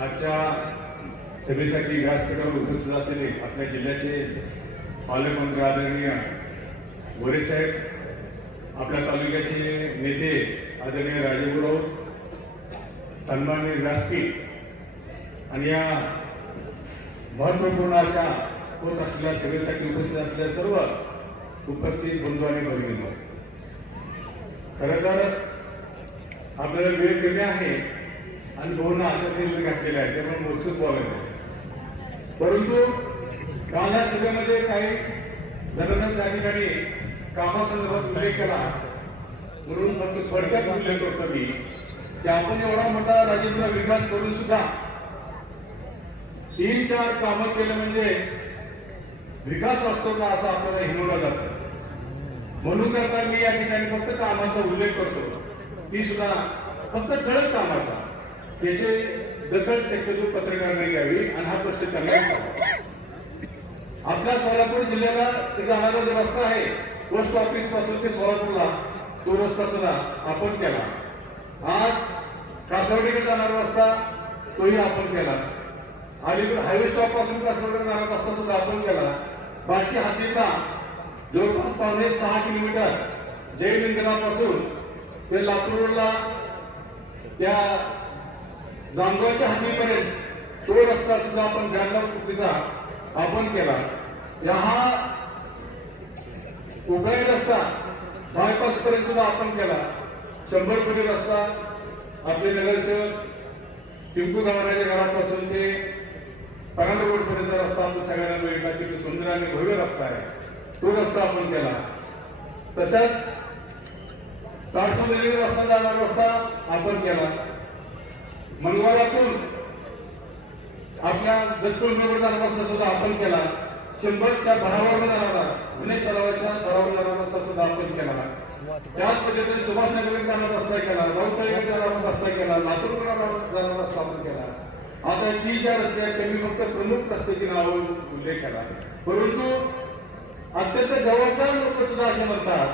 आजच्या सभेसाठी व्यासपीठावर उपस्थित असलेले आपल्या जिल्ह्याचे पालकमंत्री आदरणीय गोरे साहेब, आपल्या तालुक्याचे नेते आदरणीय राजेगुरव, सन्माननीय व्यासपीठ आणि या महत्त्वपूर्ण अशा होत असलेल्या सभेसाठी उपस्थित असलेल्या सर्व उपस्थित बंधू आणि भगिनींनो, खरं तर आपल्याला वेळ कमी आहे आणि दोन आचारसंहिता घातलेल्या आहे, त्यामुळे मोजकच बोलायचं. परंतु काल या सभेमध्ये काही जणांना त्या ठिकाणी कामासंदर्भात उल्लेख केला, म्हणून फक्त थोडक्यात उल्लेख करतो मी की आपण एवढा मोठा राज्याचा विकास करून सुद्धा 3-4 कामं केलं म्हणजे विकास असतो का असं आपल्याला हिनवलं जातं. म्हणून करता मी या ठिकाणी फक्त कामाचा उल्लेख करतो, ती सुद्धा फक्त ठळक कामाचा. त्याचे दखल शक्यतो पत्रकारांनी घ्यावी आणि हा प्रश्न त्यांना असावा. आपल्या सोलापूर जिल्ह्याला जाणारा जो रस्ता आहे पोस्ट ऑफिस पासून ते सोलापूरला, तो रस्ता सुद्धा आपण केला. आज कासवडीकडे जाणारा रस्ता तोही आपण केला. अलीकडे हायवे स्टॉप पासून कासवडीकडे जाणारा रस्ता सुद्धा आपण केला. बार्शी हद्दीचा जवळपास 5.5-6 किलोमीटर जैन मंदिरापासून ते लातूरला त्या जांभूळच्या हद्दीपर्यंत तो रस्ता सुद्धा आपण 92 कोटीचा आपण केला. हा उभय रस्ता बायपास पर्यंत सुद्धा आपण केला. 100 कोटी रस्ता आपले नगरसेवक टिंकू गावराच्या घरापासून ते परांड रोड पर्यंतचा रस्ता आपण सगळ्यांना बघितला, किती सुंदर आणि भव्य रस्ता आहे, तो रस्ता आपण केला. तसंच ताडसोली रस्ता जाणारा रस्ता आपण केला. मनवालातून आपल्या दसकोंडवर जाणारा रस्ता सुद्धा आपण केला. 100 त्या भरावर जाणारा गणेश तलावाच्या तळावर जाणारा रस्ता सुद्धा आपण केला. त्याच पद्धतीने सुभाषनगर जाणारा रस्ता केला, राऊतचाळीकडे जाणारा रस्ता केला, लातूरकडे जाणारा रस्ता आपण केला. आता 3-4 रस्ते आहेत, त्यांनी फक्त प्रमुख रस्त्याची नावं उल्लेख केला. परंतु अत्यंत जबाबदार लोक सुद्धा असे म्हणतात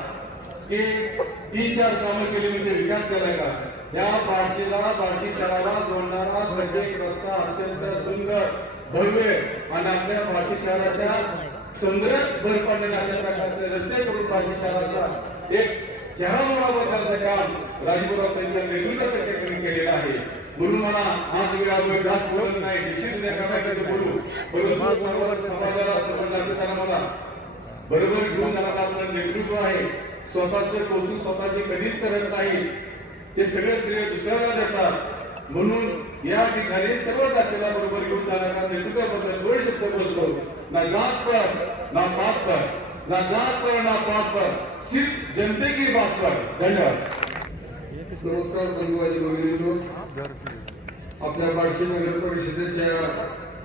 की 3-4 कामं केली म्हणजे विकास केलाय का? या बार्शी शहराला जोडणारा प्रत्येक रस्ता अत्यंत सुंदर, भव्य आणि आपल्या बार्शी शहराच्या सौंदर्यात भर पडलेल्या अशा प्रकारचे रस्ते करून बार्शी शहराचा एक चेहरा बनवण्याचं काम राजगुरव त्यांच्या नेतृत्वाखाली केलेलं आहे. म्हणून मला आज वेळावर जास्त बोलत नाही, निश्चित बोलू, परंतु समाजाला सर्व मला बरोबर घेऊन जाणारा आपलं नेतृत्व आहे. स्वतःचं कौतुक स्वतःची कधीच करत नाही, ते सगळे श्रेय दुसऱ्याला देतात. म्हणून या ठिकाणी सर्व जातीला बरोबर घेऊन जाणाऱ्या नेतृत्वाबद्दल 2 शब्द बोलतो. ना जात पर ना पात पर, ना जात पर ना पात पर, सिर्फ जनते की बात पर. धन्यवाद. नमस्कार बंधू आणि भगिनींनो, आपल्या बार्शी नगर परिषदेच्या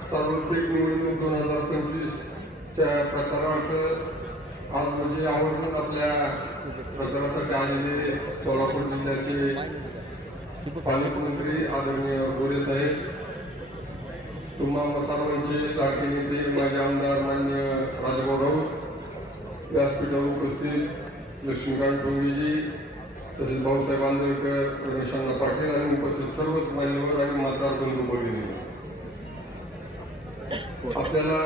सार्वत्रिक निवडणूक 2025 च्या प्रचारार्थ आज म्हणजे आवर्जून आपल्या प्रचारासाठी आलेले सोलापूर जिल्ह्याचे पालकमंत्री आदरणीय गोरे साहेब, तुम्हा सर्वांचे लाडके नेते माझे आमदार मान्य राजगुरव, व्यासपीठावर उपस्थित लक्ष्मीकांत टोंगेजी, तसेच भाऊसाहेब आंदोलकर, रमेशांना पाटील आणि उपस्थित सर्वच मान्यवर आणि मतदार बंधू भगिनी, आपल्याला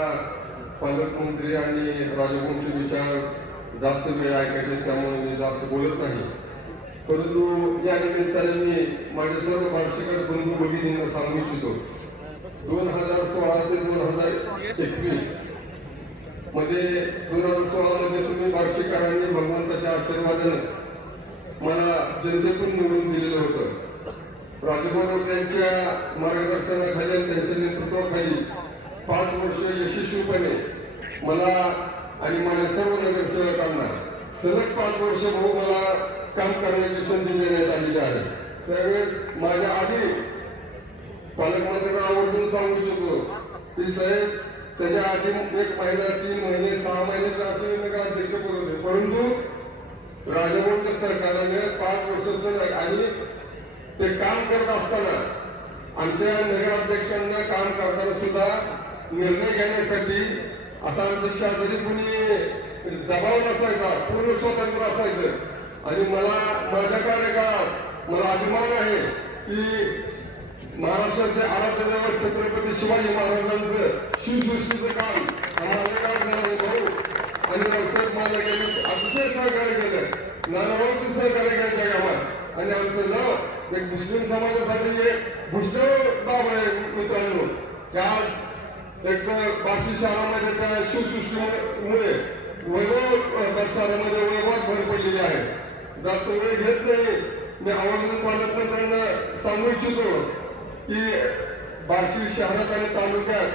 पालकमंत्री आणि राजगुरूंचे विचार जास्त वेळ ऐकायचे, त्यामुळे मी जास्त बोलत नाही. परंतु या निमित्ताने मी माझ्या सर्व बार्शीकर बंधू भगिनींना सांगू इच्छितो, 2016 ते 2021 मध्ये 2016 मध्ये तुम्ही बार्शीकरांनी भगवंताच्या आशीर्वादाने मला जनतेतून निवडून दिलेलं होतं. राजगुरू त्यांच्या मार्गदर्शनाखाली आणि त्यांच्या नेतृत्वाखाली 5 वर्ष यशस्वीपणे मला आणि माझ्या सर्व नगरसेवकांना सलग 5 वर्ष मला काम करण्याची संधी देण्यात आलेली आहे. त्यावेळेस माझ्या आधी पालकमंत्र्यांना आवर्जून सांगू इच्छितो की साहेब, त्याच्या आधी 1 महिना 3 महिने 6 महिने असे नगराध्यक्ष होते, परंतु राजगुरूंच्या सरकारने 5 वर्ष सलग आणि ते काम करत असताना आमच्या नगराध्यक्षांना काम करताना सुद्धा निर्णय घेण्यासाठी असा आमच्या शेजारी कुणी दबाव नसायचा, पूर्ण स्वतंत्र असायचं. आणि मला माझ्या कार्यकाळात मला अभिमान आहे की महाराष्ट्राचे आराध्य दैवत छत्रपती शिवाजी महाराजांचं शिवसृष्टीचं काम आम्हाला भाऊ आणि रावसाहेब मला गेले अतिशय सहकार्य केलं. नानाभाऊ सहकार्य केलं त्या कामात. आणि आमचं नाव एक मुस्लिम समाजासाठी एक भूषण बाब आहे मित्रांनो. त्या एक बार्शी शहरामध्ये त्या शिवसृष्टीमुळे वैभव शहरामध्ये वैभवात भर पडलेली आहे. जास्त वेळ घेत नाही. मी आवर्जून पालकमंत्र्यांना सांगू इच्छितो की बार्शी शहरात आणि तालुक्यात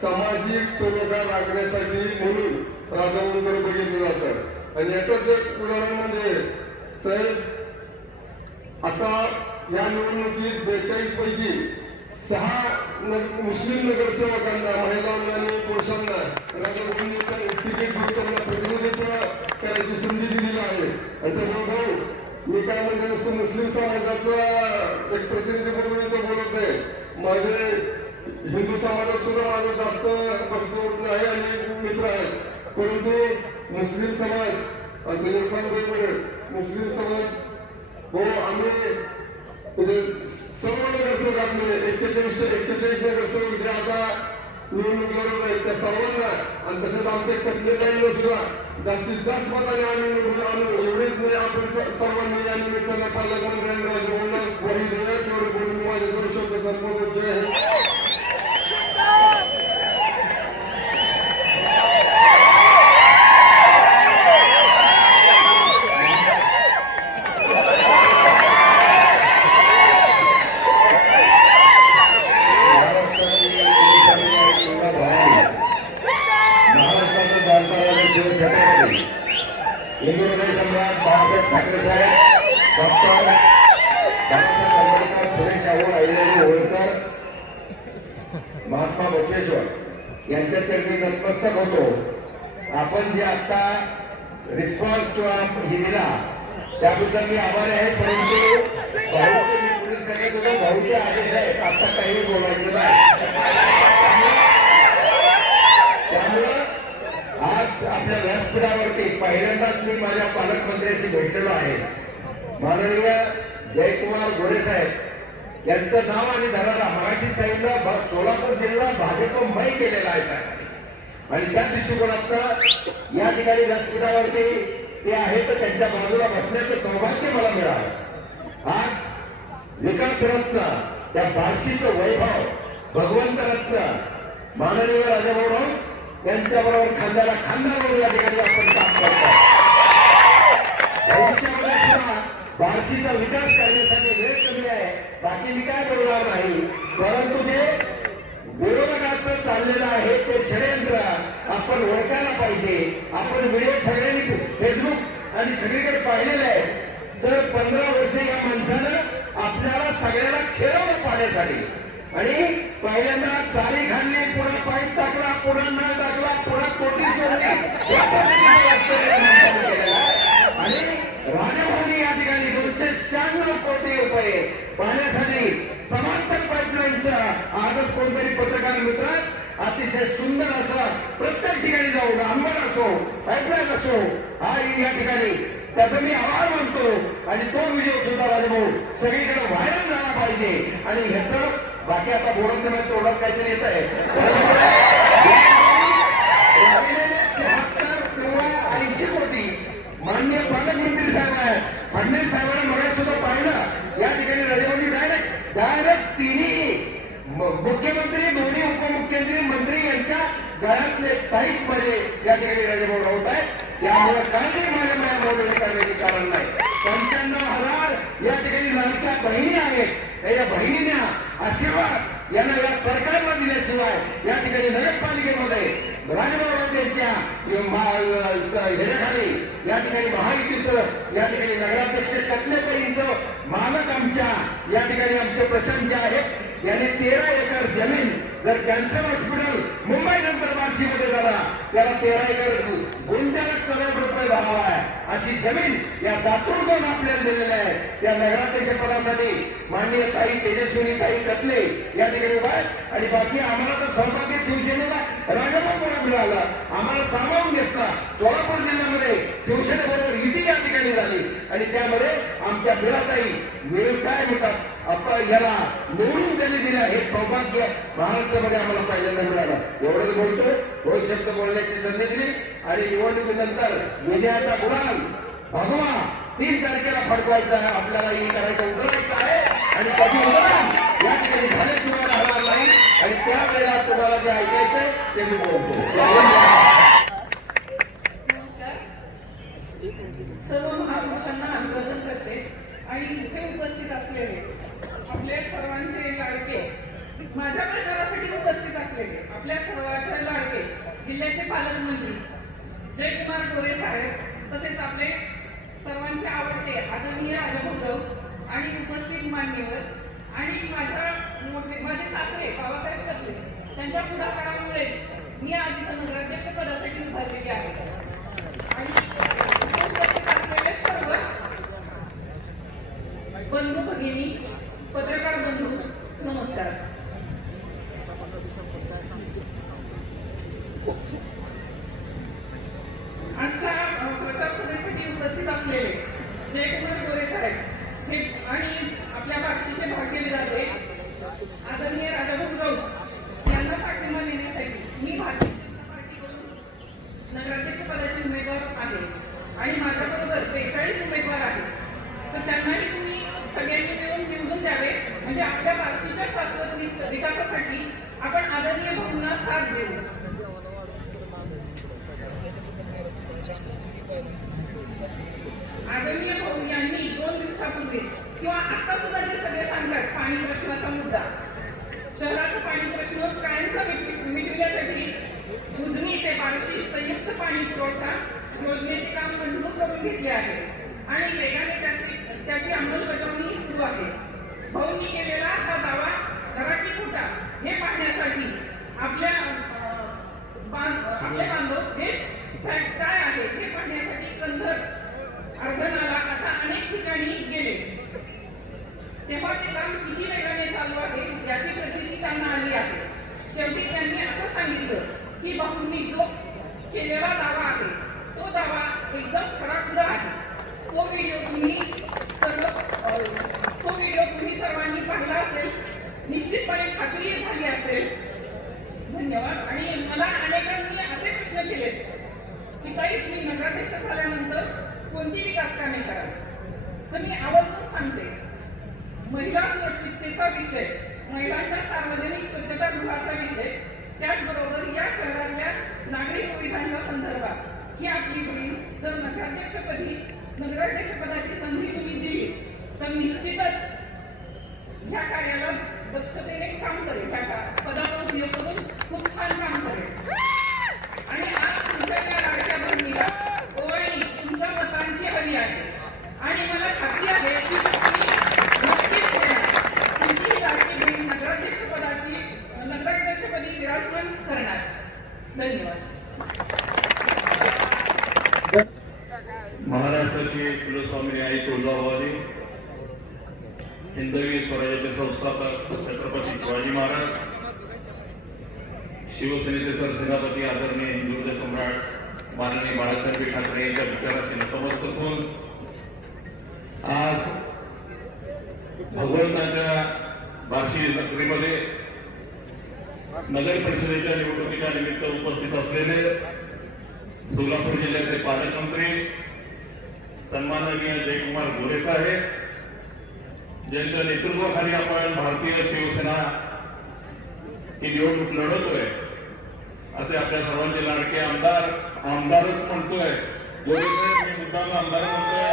सामाजिक सलोखा राखण्यासाठी म्हणून राजाभाऊंकडे बघितलं जातं. आणि याचंच एक उदाहरण म्हणजे साहेब आता या निवडणुकीत 42 पैकी 6 मुस्लिम नगरसेवकांना महिलांना आणि पुरुषांना राजाभाऊंनी तिकीट घेऊन त्यांना प्रतिनिधित्व करायची संधी दिलेली आहे. आणि त्यामुळे भाऊ मी काय म्हणजे नुसतं मुस्लिम समाजाचा एक प्रतिनिधी म्हणून इथं बोलत नाही. माझे हिंदू समाजात सुद्धा माझं जास्त बसणं नाही आणि मित्र आहेत. परंतु मुस्लिम समाज आमच्या इरफान भाईकडे मुस्लिम समाज हो आम्ही म्हणजे सर्व नगरसेवक आपले 41 नगरसेवक जे आता निवडणूक लढवत आहेत त्या सर्वांना आणि तसेच आमच्या कथले लाईनला सुद्धा जास्तीत जास्त मताने आम्ही निवडून आणू एवढेच नाही. आपण सर्वांनी या निमित्तानं पालकमंत्र्यांनी राजाभाऊंना ग्वाही देऊया. तेवढे बोलून मी माझे 2 शब्द संपवतो. जय हिंद. हिंदू हृदय सम्राट बाळासाहेब ठाकरे साहेब, डॉक्टर बाबासाहेब आंबेडकर, फुले शाहू अहिल्यादेवी होळकर, महात्मा बसवेश्वर यांच्या चरणी नतमस्तक होतो. आपण जे आता रिस्पॉन्स किंवा हे दिला त्याबद्दल मी आभारी आहे. परंतु भाऊचे मी पोलीस करत होतो. भाऊचे आदेश आहेत आता काही बोलायचं नाही. त्यामुळं आज आपल्या व्यासपीठावरती पहिल्यांदाच मी माझ्या पालकमंत्र्यांशी भेटलेलो आहे. माननीय जयकुमार गोरे साहेब यांचं नाव आणि धराला मगाशी साहेबला सोलापूर जिल्हा भाजपमय केलेला आहे साहेब. आणि त्या दृष्टिकोनातून या ठिकाणी व्यासपीठावरती ते आहे तर त्यांच्या बाजूला बसण्याचं सौभाग्य मला मिळालं. आज विकास रत्न त्या बार्शीचं वैभव भगवंत रत्न माननीय राजाभाऊ यांच्याबरोबर खांद्याला खांदा लावून या ठिकाणी आपण काम करतो. भविष्यामध्ये सुद्धा बार्शीचा विकास करण्यासाठी वेळ कमी आहे. बाकी मी काय बोलणार नाही. परंतु जे विरोधकांचं चाललेलं आहे ते षडयंत्र आपण ओळखायला पाहिजे. आपण व्हिडिओ सगळ्यांनी फेसबुक आणि सगळीकडे पाहिलेले आहे. सर 15 वर्ष या माणसानं आपल्याला सगळ्याला खेळवलं पाण्यासाठी. आणि पहिल्यांदा चारी खाल्ली, पुन्हा पाईप टाकला, पुन्हा नळ टाकला, पुन्हा कोटी सोडली. या पद्धतीने राजकारण केलेलं आहे. आणि राजाभाऊंनी या ठिकाणी 296 कोटी रुपये पाण्यासाठी समांतर पाईपलाईनचा आजच कोणतरी पत्रकार मित्र अतिशय सुंदर असं प्रत्येक ठिकाणी जाऊन अंबड असो पाईपलाईन असो हा या ठिकाणी त्याचा मी आभार मानतो. आणि तो व्हिडिओ सुद्धा राजाभाऊ सगळीकडे व्हायरल झाला पाहिजे. आणि ह्याचं बाकी आता बोलत नाही तोडत काहीतरी येत आहे. 76 किंवा 80 कोटी माननीय पालकमंत्री साहेब आहेत. फडणवीस साहेबांना मगाशी सुद्धा पाहिलं या ठिकाणी राजाभाऊंनी डायरेक्ट तिन्ही मुख्यमंत्री दोन्ही उपमुख्यमंत्री मंत्री यांच्या गळ्यातले टाईट मध्ये या ठिकाणी राजाभाऊ राहत आहेत. त्यामुळे काहीतरी माझ्या मनामध्ये करण्याचे कारण नाही. 95,000 या ठिकाणी लाडक्या बहिणी आहेत. या बहिणींना आशीर्वाद यांना या सरकारला दिल्याशिवाय या ठिकाणी नगरपालिकेमध्ये राजाभाऊ यांच्या ह्याच्याखाली या ठिकाणी महायुतीचं या ठिकाणी नगराध्यक्ष कटलेकरींचं मालक आमच्या या ठिकाणी आमचे प्रशांत जे आहेत यांनी 13 एकर जमीन जर कॅन्सर हॉस्पिटल मुंबई नंतर बार्शीमध्ये झाला त्याला 13 एकर गुंठ्याला करोड रुपये भाव आहे. अशी जमीन या दातूरकडून आपल्याला दिलेल्या आहे. त्या नगराध्यक्ष पदासाठी माननीय ताई तेजस्विनी ताई कटले या ठिकाणी उभा आहेत. आणि बाकी आम्हाला तर सौभाग्य शिवसेनेला राजाभाऊ मिळाला. आम्हाला सामावून घेतला. सोलापूर जिल्ह्यामध्ये शिवसेनेबरोबर युती या ठिकाणी झाली. आणि त्यामध्ये आमच्या बिराताई विरोध काय म्हणतात आपण याला निवडून त्यांनी दिलं, हे सौभाग्य महाराष्ट्रामध्ये आम्हाला पहिल्यांदा मिळालं. एवढंच बोलतो, दोन शब्द बोलण्याची संधी दिली आणि निवडणुकीनंतर विजयाचा गुलाल भगवा 3 तारखेला फडकवायचा आहे, आपल्याला हे करायचं, उतरवायचं आहे. आणि कधी उतरण या ठिकाणी झाल्याशिवाय राहणार नाही. आणि त्यावेळेला तुम्हाला जे ऐकायचं ते मी बोलतो. नमस्कार. सर्व महापुरुषांना अभिवादन करते आणि इथे उपस्थित असलेले आपल्या सर्वांचे लाडके, माझ्या प्रचारासाठी उपस्थित असलेले आपल्या सर्वांचे लाडके जिल्ह्याचे पालकमंत्री जयकुमार गोरे साहेब, तसेच आपले सर्वांचे आवडते आदरणीय राजाभाऊ राऊत आणि उपस्थित मान्यवर आणि माझे सासरे बाबासाहेब कत्ले, त्यांच्या पुढाकारामुळेच मी आज इथं नगराध्यक्ष पदासाठी उभारलेली आहे. आणि उपस्थित असलेले सर्व बंधू भगिनी, पत्रकार बंधू, नमस्कार. आजच्या प्रचार सभेसाठी उपस्थित असलेले जयकुमार गोरे साहेब हे आणि आपल्या बार्शीचे भाग्य विधाते आदरणीय राजाभाऊ राऊत यांना पाठिंबा देण्यासाठी मी भारतीय जनता पार्टीकडून नगराध्यक्ष पदाचे उमेदवार आहे आणि माझ्याबरोबर 43 उमेदवार आहेत. तर त्यांनाही तुम्ही सगळ्यांनी मिळून निवडून द्यावे, म्हणजे आपल्या बार्शीच्या शाश्वत विकासासाठी आपण आदरणीय भाऊंना साथ देऊ. आदरणीय भाऊ यांनी 2 दिवसापूर्वी किंवा आता सुद्धा जे सगळे सांगतात पाणी प्रश्नाचा मुद्दा, शहराचा पाणी प्रश्न कायमचा मिटविण्यासाठी उजनी ते बार्शी संयुक्त पाणी पुरवठा योजनेचे काम मंजूर करून घेतले आहे आणि वेगाने त्याची अंमलबजावणी सुरू आहे. भाऊंनी केलेला हा दावा घराटी खोटा हे पाहण्यासाठी आपले बांधव हे काय आहे हे पाहण्यासाठी कंधर, अर्धनाला अशा अनेक ठिकाणी गेले. तेव्हा ते काम किती वेगाने चालू आहे याची प्रचिती त्यांना आली आहे. शेवटी त्यांनी असं सांगितलं की भाऊंनी जो केलेला दावा आहे तो दावा एकदम खराखुरा आहे. तो व्हिडिओ तुम्ही सर्वांनी पाहिला असेल, निश्चितपणे खात्री झाली असेल. धन्यवाद. आणि मला अनेकांनी असे प्रश्न केले की ताई तुम्ही नगराध्यक्ष झाल्यानंतर कोणती विकास कामे कराल. तर मी आवर्जून सांगते, महिला सुरक्षिततेचा विषय, महिलांच्या सार्वजनिक स्वच्छतागृहाचा विषय, त्याचबरोबर या शहरातल्या नागरी सुविधांच्या संदर्भात ही आपली बहीण जर नगराध्यक्षपदाची संधी तुम्ही दिली तर निश्चितच ह्या कार्याला दक्षतेने काम करेल, ह्या पदाचा उपयोग करून खूप छान काम करेल. आणि आज तुमच्या या लाडक्या बहिणीला ओवाळणी तुमच्या मतांची हवी आहे आणि मला खात्री आहे की तुम्ही नक्कीच तुमची ही लाडकी बहीण नगराध्यक्षपदी विराजमान करणार. धन्यवाद. महाराष्ट्राचे कुलस्वामी आई तुळजाभवानी, हिंदवी स्वराज्याचे संस्थापक छत्रपती शिवाजी महाराज, शिवसेनेचे सरसेनापती आदरणीय हिंदुत्व सम्राट माननीय बाळासाहेब ठाकरे यांच्या विचाराशी नतमस्तक होऊन आज भगवंताच्या बार्शी नगरीमध्ये नगर परिषदेच्या निवडणुकीच्या निमित्त उपस्थित असलेले सोलापूर जिल्ह्याचे पालकमंत्री सन्माननीय जयकुमार गोरे साहेब, ज्यांच्या नेतृत्वाखाली आपण भारतीय शिवसेना ही निवडणूक लढवतोय, असे आपल्या सर्वांचे लाडके आमदारच म्हणतोय. गोरे साहेब मी मुद्दाम आमदार म्हणतोय,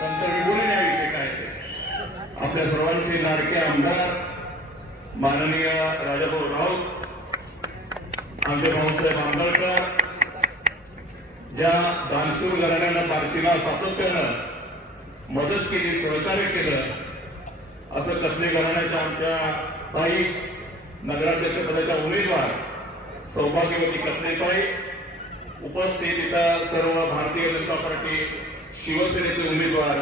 नंतर मी बोलेन याविषयी काय ते. आपल्या सर्वांचे लाडके आमदार माननीय राजाभाऊ राऊत, आमचे भाऊसाहेब आंबेडकर, ज्या दानशूर घराण्यानं बार्शीला सातत्यानं मदत केली, सहकार्य केलं, असं कत्ले घराण्याच्या आमच्या ताई नगराध्यक्ष पदाच्या उमेदवार सौभाग्यवती कत्लेताई, उपस्थित इथं सर्व भारतीय जनता पार्टी शिवसेनेचे उमेदवार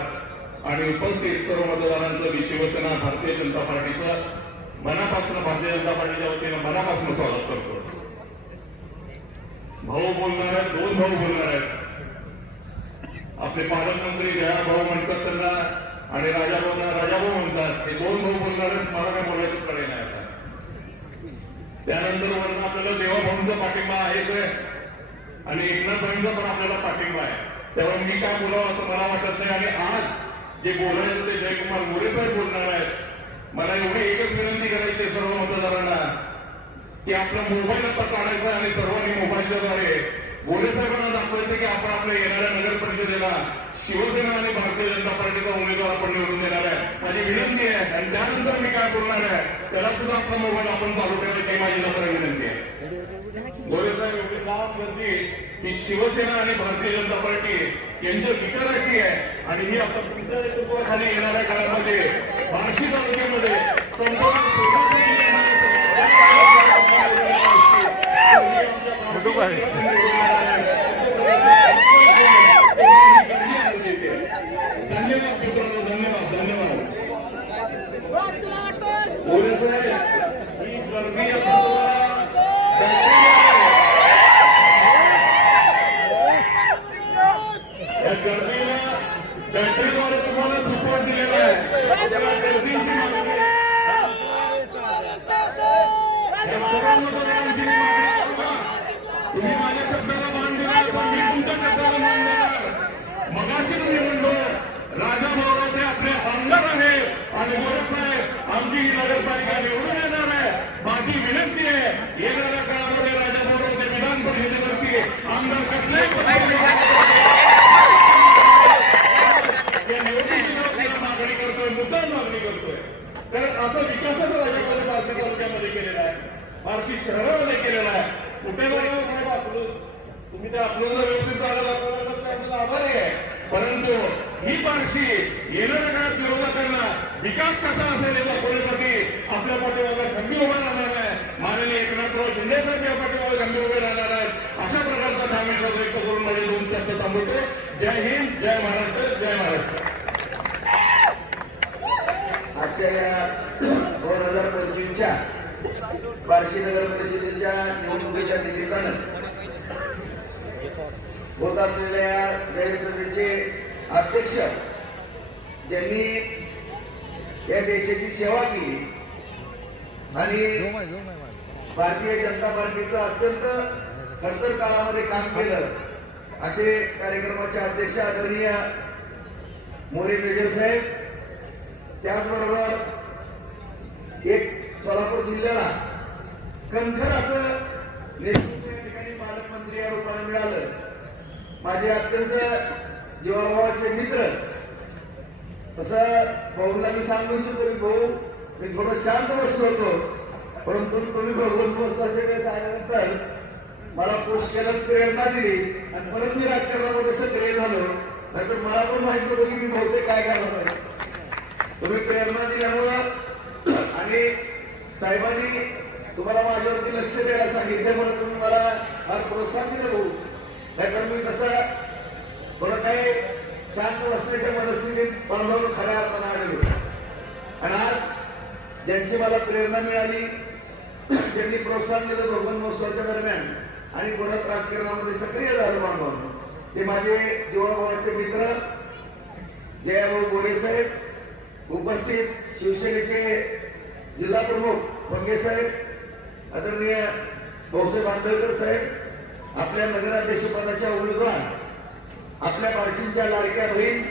आणि उपस्थित सर्व मतदारांचं मी शिवसेना भारतीय जनता पार्टीचं मनापासून, भारतीय जनता पार्टीच्या वतीनं मनापासून स्वागत करतो. भाऊ बोलणार आहेत, 2 भाऊ बोलणार आहेत. आपले पालकमंत्री जया भाऊ म्हणतात, त्यांना आणि राजाभाऊ म्हणतात. हे दोन भाऊ बोलणार मला काय बोलायचं कळे नाही आता. त्यानंतर वरून आपल्याला देवाभाऊंचा पाठिंबा आहेच आहे आणि एकनाथभाईंचा पण आपल्याला पाठिंबा आहे. त्यामुळे मी काय बोलावं असं मला वाटत नाही. आणि आज जे बोलायचं ते जयकुमार मोरे साहेब बोलणार आहेत. मला एवढी एकच विनंती करायची आहे सर्व मतदारांना की आपला मोबाईल आता काढायचा आणि सर्वांनी मोबाईलच्या द्वारे मोरे साहेबांना दाखवायचं की आपण आपल्या येणाऱ्या नगर परिषदेला शिवसेना आणि भारतीय जनता पार्टीचा उमेदवार आपण निवडून देणार आहे. माझी विनंती आहे. आणि त्यानंतर मी काय बोलणार आहे त्याला सुद्धा आपला मोबाईल आपण चालू ठेवायची ही माझी नम्र विनंती आहे. मोरे साहेब एवढी काम करते की शिवसेना आणि भारतीय जनता पार्टी यांच्या विचाराची आहे. आणि ही आपल्या तुमच्या नेतृत्वाखाली येणाऱ्या काळामध्ये बार्शी तालुक्यामध्ये संपूर्ण सोलापूर जिल्ह्यामध्ये धन्यवाद मित्रांनो, धन्यवाद धन्यवाद. मोरे साहेब ही गर्दी या गर्दीला बॅटरीद्वारे तुम्हाला सपोर्ट दिलेला आहे. त्या गर्दीची मागणी या सर्व मतदारांची तुम्ही माझ्या शब्दाला मान दिला पण मी तुमच्या शब्दाला मान देणार. मगाशी तुम्ही म्हणलो राजा भाऊ ते आपले आमदार आहे आणि मोरे साहेब आमची ही नगरपालिका निवडून येणार आहे. माझी विनंती आहे येणाऱ्या काळामध्ये राजा भाऊ ते विधान परिषदेवरती आमदार कसले मागणी करतोय, मुद्दा मागणी करतोय. कारण असं विकासाचा राज्यामध्ये बार्शी तालुक्यामध्ये केलेला आहे, बार्शी शहरामध्ये केलेला आहे. कुठे बघा साहेब आपलं तुम्ही त्या आपल्याला व्यवस्थित जागा दाखवल्याबद्दल आपल्याला आभारी आहे. परंतु ही बार्शी येणाऱ्या काळात विरोधकांना विकास कसा असेल हे दाखवण्यासाठी आपल्या पाठीमागे खंबीर उभा राहणार आहे. माननीय एकनाथराव शिंदे साहेब या पाठीमागे खंबीर उभे राहणार आहेत. अशा प्रकारचा ठाम विश्वास व्यक्त करून माझे दोन शब्द थांबवतो. जय हिंद, जय महाराष्ट्र, जय महाराष्ट्र. आजच्या या 2025च्या बार्शी नगर परिषदेच्या निवडणुकीच्या निमित्तानं होत असलेल्या जाहीर सभेचे अध्यक्ष ज्यांनी या देशाची सेवा केली आणि भारतीय जनता पार्टीचं अत्यंत खडतर काळामध्ये काम केलं असे कार्यक्रमाचे अध्यक्ष आदरणीय मोरे मेजर साहेब. त्याचबरोबर एक सोलापूर जिल्ह्याला कणखर असं नेतृत्व या ठिकाणी पालकमंत्री या रूपाने मिळालं. माझे अत्यंत जीवाभावाचे मित्र. तसं भाऊला मी सांगू इच्छितो की भाऊ मी थोडं शांत बसलो होतो परंतु तुम्ही भगवंत वर्षाच्या आल्यानंतर मला पोस्ट केलं, प्रेरणा दिली आणि परत मी राजकारणामध्ये सक्रिय झालो. नाहीतर मला पण माहित होतं की मी बहुतेक काय करणार आहे. तुम्ही प्रेरणा दिल्यामुळं आणि साहेबांनी तुम्हाला माझ्यावरती लक्ष द्यायला सांगितल्यामुळे तुम्ही मला फार प्रोत्साहन दिलं भाऊ. नाहीतर मी तसं थोडं काही शांत बसण्याच्या मनस्थितीत पांडवून खऱ्या अर्थानं आलेलो. आणि आज ज्यांची मला प्रेरणा मिळाली, ज्यांनी प्रोत्साहन दिलं भगवान महोत्सवाच्या दरम्यान आणि परत राजकारणामध्ये सक्रिय झालं पांडवून, ते माझे जीवाभावाचे मित्र जयाभाऊ गोरे साहेब, उपस्थित शिवसेनेचे जिल्हा प्रमुख पंगे साहेब, आदरणीय भाऊसाहेब आंदळकर साहेब, आपल्या नगराध्यक्षपदाच्या उमेदवार, आपल्या बार्शींच्या लाडक्या बहीण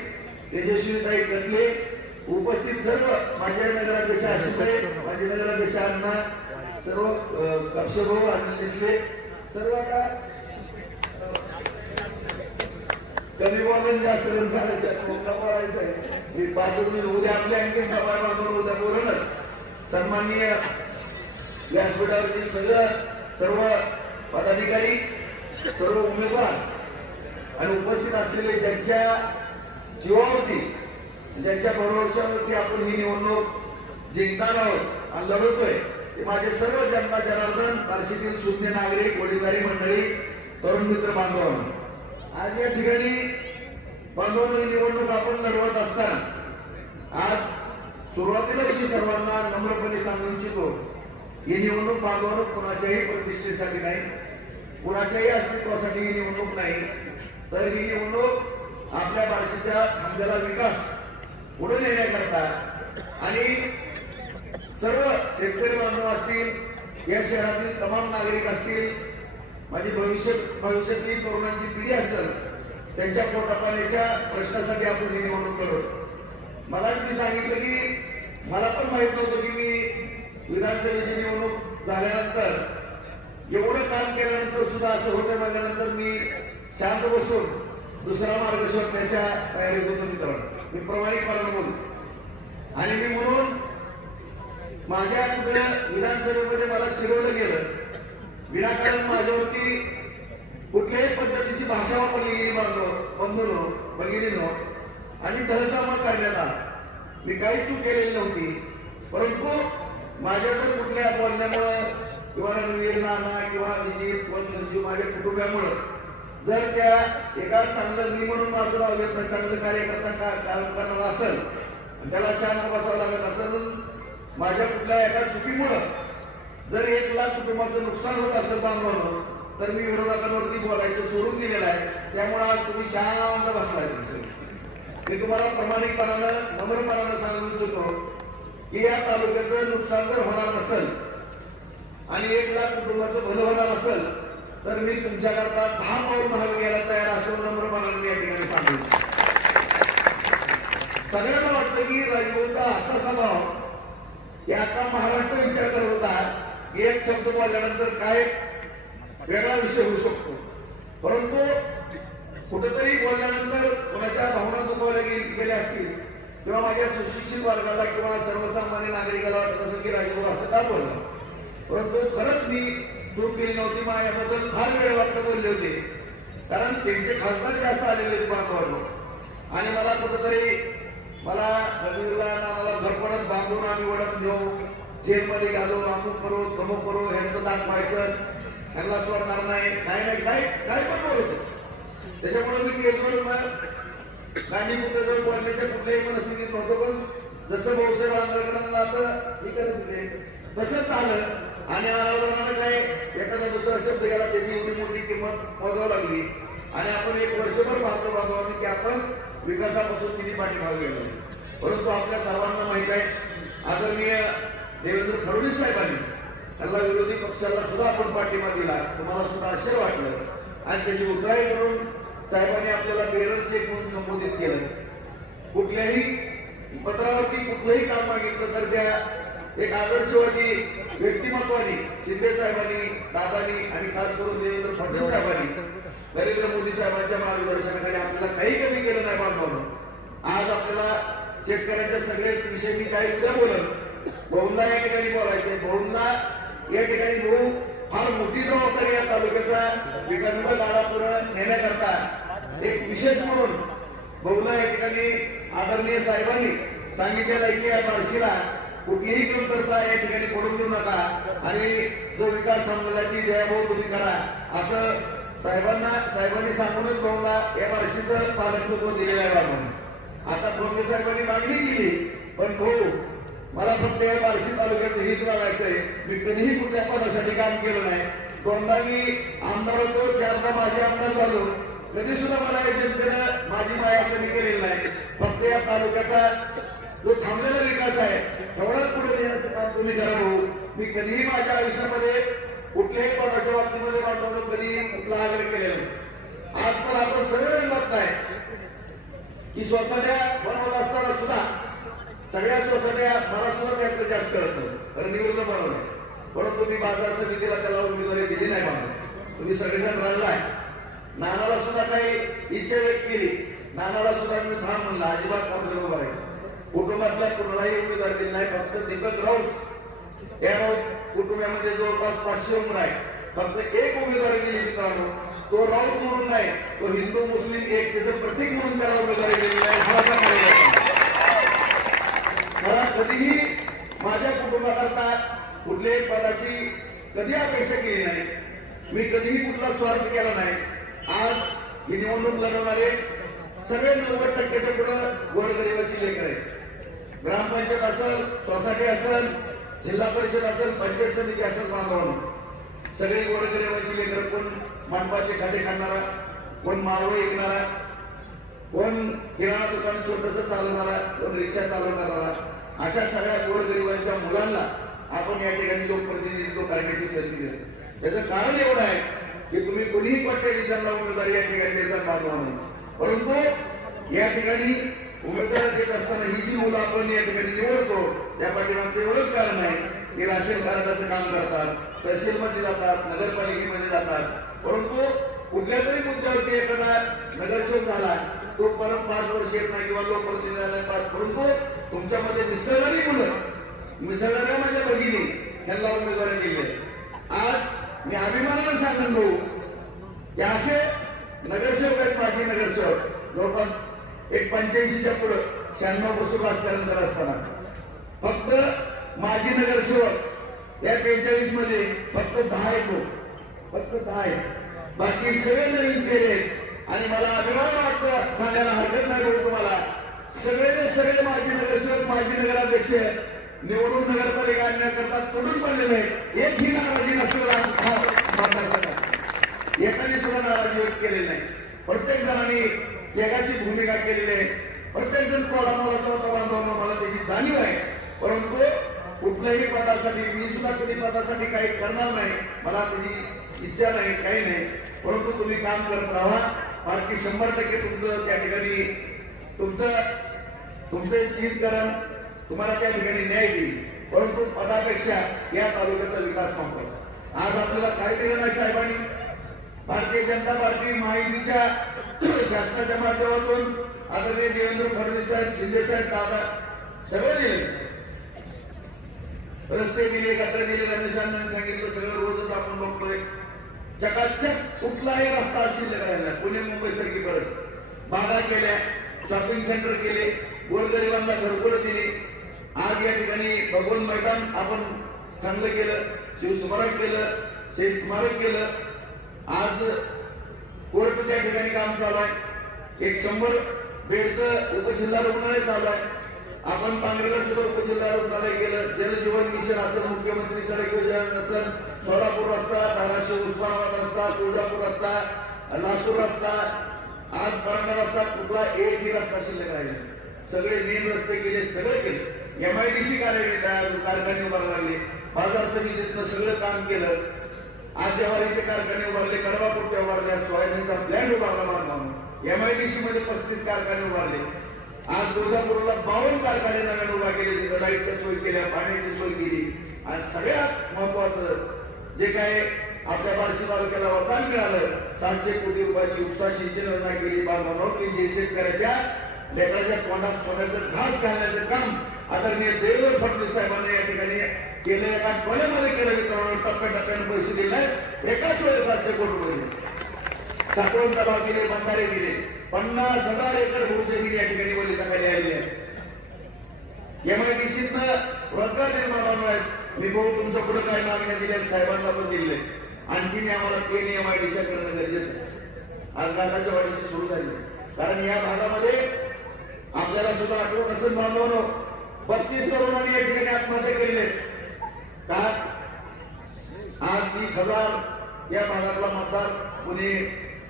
तेजस्वीताई कटले, उपस्थित सर्व माझे नगराध्यक्ष आशिषभाई, माझे नगराध्यक्ष अण्णा, सर्व कापसेभाऊ आनंद दिसले, सर्व आता कमी बोलून जास्त बोलायचं आहे. मी 5 मिनिट उद्या आपल्या आणखी सभा बांधून उद्या बोलूनच सन्माननीय व्यासपीठावरतील सर्व पदाधिकारी, सर्व उमेदवार आणि उपस्थित असलेले ज्यांच्या जीवावरती, ज्यांच्या भरोशावरती आपण ही निवडणूक जिंकणार आहोत आणि लढवतोय ते माझे सर्व जनता जनार्दन, बार्शीतील सुज्ञ नागरिक, वडीलधारी मंडळी, तरुण मित्र बांधवांनो, आज या ठिकाणी बांधवांनो ही निवडणूक आपण लढवत असताना आज सुरुवातीलाच मी सर्वांना नम्रपणे सांगू इच्छितो, ही निवडणूक बांधवांनो कुणाच्याही प्रतिष्ठेसाठी नाही, कुणाच्याही अस्तित्वासाठी ही निवडणूक नाही, तर ही निवडणूक आपल्या बार्शीच्या थांबलेला विकास पुढे नेण्याकरता आणि सर्व शेतकरी बांधव असतील, या शहरातील तमाम नागरिक असतील, माझी भविष्यातली तरुणांची पिढी असेल, त्यांच्या पोटापाण्याच्या प्रश्नासाठी आपण ही निवडणूक करतो. मलाच मी सांगितलं की मला पण माहित नव्हतं की मी विधानसभेची निवडणूक झाल्यानंतर एवढं काम केल्यानंतर सुद्धा असं होतं म्हणल्यानंतर मी शांत बसून दुसरा मार्ग शोधण्याच्या तयारीत होतो. मित्रांनो, मी प्रामाणिकपणाने बोलतो आणि मी म्हणून माझ्या कुठल्या विधानसभेमध्ये मला चिरवलं गेलं, विनाकारण माझ्यावरती कुठल्याही पद्धतीची भाषा वापरली गेली बंधूंनो भगिनींनो आणि दहचामा करण्यात आला. मी काही चूक केलेली नव्हती, परंतु माझ्या जर कुठल्या बोलण्यामुळं किंवा रणवीर नाना किंवा विजित वन संजीव माझ्या कुटुंबामुळं जर त्या एका चांगलं मी म्हणून माझं नाव घेत नाही, चांगलं कार्यकर्ता करणार असेल आणि त्याला शांत बसावं लागत असेल, माझ्या कुठल्या एका चुकीमुळं जर 1 लाख कुटुंबाचं नुकसान होत असेल बांधवांनो, तर मी विरोधकांवरती बोलायचं सोडून दिलेलं आहे. त्यामुळे आज तुम्ही शांत बसलाय. मी तुम्हाला प्रामाणिकपणानं नम्रपणानं सांगू इच्छितो की या तालुक्याचं नुकसान जर होणार नसेल आणि 1 लाख कुटुंबाचं भलं होणार असेल तर मी तुमच्याकरता 10 पाऊल मागे घ्यायला तयार असं नम्रपणानं मी या ठिकाणी सांगू. सगळ्यांना वाटतं की राजभाऊचा असा स्वभाव की आता महाराष्ट्र विचार करत होता की एक शब्द बोलल्यानंतर काय वेगळा विषय होऊ शकतो, परंतु कुठेतरी बोलल्यानंतर कोणाच्या भावना दुखावल्या गेल्या असतील किंवा माझ्या सुशिक्षित वर्गाला किंवा सर्वसामान्य नागरिकाला वाटत असेल की राजभाऊ असं का बोललं, परंतु खरंच मी चूक केली नव्हती. माझ्याबद्दल फार वेळ वाटत बोलले होते, कारण त्यांचे खासदार जास्त आलेले होते बांधवांवर आणि मला कुठेतरी मला रणवीरला नानाला घरपडत बांधून आम्ही ओढत नेऊ, जेलमध्ये घालू, अमुक करू तमुक करू, ह्यांचं दाखवायचं, ह्यांना सोडणार नाही, नाही काय पण बोलतो. त्याच्यामुळे मी केजवर गांधीपुत्राजवळ बोलण्याच्या कुठल्याही मनस्थितीत नव्हतो, पण जसं भाऊसाहेब आंबेडकरांना आता हे करत होते तसंच झालं आणि आंदोलनानं काय एखादा दुसरा शब्द गेला त्याची एवढी मोठी किंमत मोजावं लागली आणि आपण 1 वर्षभर पाहतो बांधवांनी की आपण विकासापासून किती पाठीमागे गेलो. परंतु आपल्या सर्वांना माहित आहे आदरणीय देवेंद्र फडणवीस साहेबांनी त्यांना विरोधी पक्षाला सुद्धा आपण पाठिंबा दिला. तुम्हाला सुद्धा आश्चर्य वाटलं आणि त्याची उतराई करून साहेबांनी आपल्याला बेरल चेक म्हणून संबोधित केलं. कुठल्याही पत्रावरती कुठलंही काम मागितलं तर त्या एक आदर्शवादी व्यक्तिमत्वाने शिंदे साहेबांनी, दादानी आणि खास करून देवेंद्र फडणवीस साहेबांनी नरेंद्र मोदी साहेबांच्या मार्गदर्शनाखाली आपल्याला काही कमी केलं नाही बांधवांनो. आज आपल्याला शेतकऱ्यांच्या सगळ्याच विषयी मी काही उद्या बोलत भाऊंना या ठिकाणी बोलायचंय. भाऊंना या ठिकाणी भाऊ फार मोठी जबाबदारी या तालुक्याचा विकासाचा गाडा पुढे नेण्याकरता एक विशेष म्हणून भाऊला या ठिकाणी आदरणीय साहेबांनी सांगितलेलं आहे की या बार्शीला कुठलीही कमतरता या ठिकाणी पडून देऊ नका आणि जो विकास थांबलेला ती जयभाऊ तुम्ही करा असं साहेबांनी सांगूनच भाऊला या बार्शीचं पालकत्व दिलेलं आहे. बाबा आता फडणवीस साहेबांनी मागणी केली, पण भाऊ मला फक्त या बार्शी तालुक्याचं हित बघायचंय. मी कधीही कुठल्या पदासाठी काम केलं नाही. 2दा मी आमदार होतो, 4दा माझे आमदार झालो. कधी सुद्धा मला या जनतेनं माझी माया कमी केलेली नाही. फक्त या तालुक्याचा जो थांबलेला विकास आहे तेवढाच पुढे नेण्याचं काम तुम्ही करा भाऊ. मी कधीही माझ्या आयुष्यामध्ये कुठल्याही पदाच्या बाबतीमध्ये मांडवलं कधी कुठला आग्रह केलेला नाही. आज पण आपण सगळं मत नाही की सोसाट्या बनवत असताना सुद्धा सगळ्या सोसाट्या मला सुद्धा त्यातलं जास्त कळत नाही, कारण निवडणूक बनवलं. परंतु मी बाजार समितीला त्याला उमेदवारी दिली नाही. बांधव तुम्ही सगळेजण राहिलाय. नानाला सुद्धा काही इच्छा व्यक्त केली, नानाला सुद्धा मी थांब म्हणलं अजिबात आपल्याला उभं राहायचं. कुटुंबातल्या कुणालाही उमेदवारी दिली नाही. फक्त दीपक राऊत या राऊत कुटुंबामध्ये जवळपास 500 उमेदवार आहे. फक्त एक उमेदवारी दिली मित्रांनो, तो राऊत म्हणून नाही, तो हिंदू मुस्लिम एक त्याचं प्रतीक म्हणून त्याला उमेदवारी दिली नाही. मला कधीही माझ्या कुटुंबाकरता कुठल्याही पदाची कधी अपेक्षा केली नाही. मी कधीही कुठला स्वार्थ केला नाही. आज ही निवडणूक लढवणारे सगळे 90% पुढे गोरगरिबाची लेकर आहेत. ग्रामपंचायत असेल, सोसायटी असेल, जिल्हा परिषद असेल, पंचायत समिती असेल, बांधवांनो सगळे गोरगरिबाची लेकर. कोण मांडपाचे खाटे खाणारा, कोण माळवं ऐकणारा, कोण किराणा दुकान छोटस चालवणारा, कोण रिक्षा चालवणारा, अशा सगळ्या गोरगरिबांच्या मुलांना आपण या ठिकाणी लोकप्रतिनिधित्व करण्याची संधी देतो. त्याचं कारण एवढं आहे की तुम्ही कोणीही कोट्याधीशांना उमेदवारी या ठिकाणी द्यायचा मागवा नाही, परंतु या ठिकाणी उमेदवार देत असताना ही जी मुलं आपण या ठिकाणी निवडतो त्या पाठीमागचं एवढंच कारण आहे की राशन कार्डाचं काम करतात, तहसीलमध्ये जातात, नगरपालिकेमध्ये जातात, परंतु कुठल्या तरी मुद्द्यावरती एखादा नगरसेवक झाला तो परत 5 वर्ष येत नाही किंवा लोकप्रतिनिधी झाला 5, परंतु तुमच्यामध्ये मिसळणारी मुलं, मिसळणाऱ्या माझ्या भगिनी यांना उमेदवारी दिली. आज मी अभिमानाने सांगून भाऊ की असे नगरसेवक आहेत, माझे नगरसेवक जवळपास एक 85च्या पुढं 96 पासून राजकारण करत असताना फक्त माझी नगरसेवक या 45 मध्ये फक्त 10 आहेत लोक, फक्त 10 आहेत, बाकी सगळे नवीन चेहरे आहेत. आणि मला अभिमान वाटतं, सांगायला हरकत नाही बोलू तुम्हाला, सगळे माझे नगरसेवक, माझे नगराध्यक्ष निवडून नगरपालिका आणण्याकरता तुटून पडलेले आहेत. एकही नाराजी नसलेला एकाने सुद्धा नाराजी व्यक्त केलेली नाही. प्रत्येक जणांनी एकाची भूमिका केलेली आहे. प्रत्येक जण कोलामोलाचा होता बांधवांना, मला त्याची जाणीव आहे. परंतु कुठल्याही पदासाठी मी सुद्धा कधी पदासाठी काही करणार नाही, मला त्याची इच्छा नाही, काही नाही, परंतु तुम्ही काम करत राहा. पार्टी 100% तुमचं त्या ठिकाणी तुमचं चीजकरण तुम्हाला त्या ठिकाणी न्याय देईल, परंतु पदापेक्षा या तालुक्याचा विकास महत्वाचा. आज आपल्याला काय दिलं नाही साहेबांनी, भारतीय जनता पार्टी महायुतीच्या शासनाच्या माध्यमातून आदरणीय देवेंद्र फडणवीस साहेब, शिंदे साहेब, दादा सगळं दिले, रस्ते दिले, गटर दिले, रमेशांनी सांगितलं, सगळं रोजच आपण बघतोय. चकाचक कुठलाही रस्ता शिल्लक राहिला, पुणे मुंबई सारखी परिस्थिती, बागा केल्या, शॉपिंग सेंटर केले, गोरगरिबांना घरकुलं दिली. आज या ठिकाणी भगवान मैदान आपण चांगलं केलं, शिवस्मारक केलं, शहीद स्मारक केलं. आज कोर्ट त्या ठिकाणी काम चालू आहे. एक 100 बेडचं उपजिल्हा रुग्णालय चालू आहे. आपण पांगरेला सुद्धा उपजिल्हा रुग्णालय केलं. जलजीवन मिशन असेल, मुख्यमंत्री सडक योजना असेल, सोलापूर रस्ता, धाराशिव उस्मानाबाद रस्ता, तुळजापूर रस्ता, लातूर रस्ता, आज परांडा रस्ता, कुठला एकही रस्ता शिल्लक राहिले. सगळे मेन रस्ते केले, सगळे केले. MIDC कारखाने उभारायला लागले, बाजार समितीतनं सगळं काम केलं. आज ज्वारीचे कारखाने उभारले, कडवा कुट्ट्या उभारल्या, सोयाबीनचा प्लॅन उभारला मानवानं. MIDC मध्ये 35 कारखाने उभारले. आज तुळजापूरला 52 कारखाने नव्याने उभा केले, तिथं लाईटच्या सोय केल्या, पाण्याची सोय केली. आणि सगळ्यात महत्वाचं जे काय आपल्या बार्शी तालुक्याला वरदान मिळालं, 700 कोटी रुपयाची उपसा सिंचन योजना केली. बांधवांनो की जे शेतकऱ्याच्या लेकराच्या तोंडात सोन्याचं घास घालण्याचं काम आदरणीय देवेंद्र फडणवीस साहेबांनी या ठिकाणी केले. एका टोल्यामध्ये केलं. मित्रांनो, टप्प्याटप्प्याने पैसे दिले, एकाच वेळेस 700 कोटी रुपये. साठवण तलाव दिले, बंधारे दिले, 50,000 एकर भूजमीन या ठिकाणी वलिताखाली आलेली आहे. MIDCतनं रोजगार निर्माण होणार आहेत. मी भाऊ तुमच्या पुढे काय मागण्या दिल्या साहेबांना पण दिले. आणखी आम्हाला पेन MIDC करणं गरजेचं आहे. आज गादाच्या वाढीची सुरू झाली, कारण या भागामध्ये आपल्याला सुद्धा आठवत असेल बांधवांनो, 35 तरुणांनी या ठिकाणी आत्महत्या केलेले का? आज 20,000 या भागातला मतदार पुणे,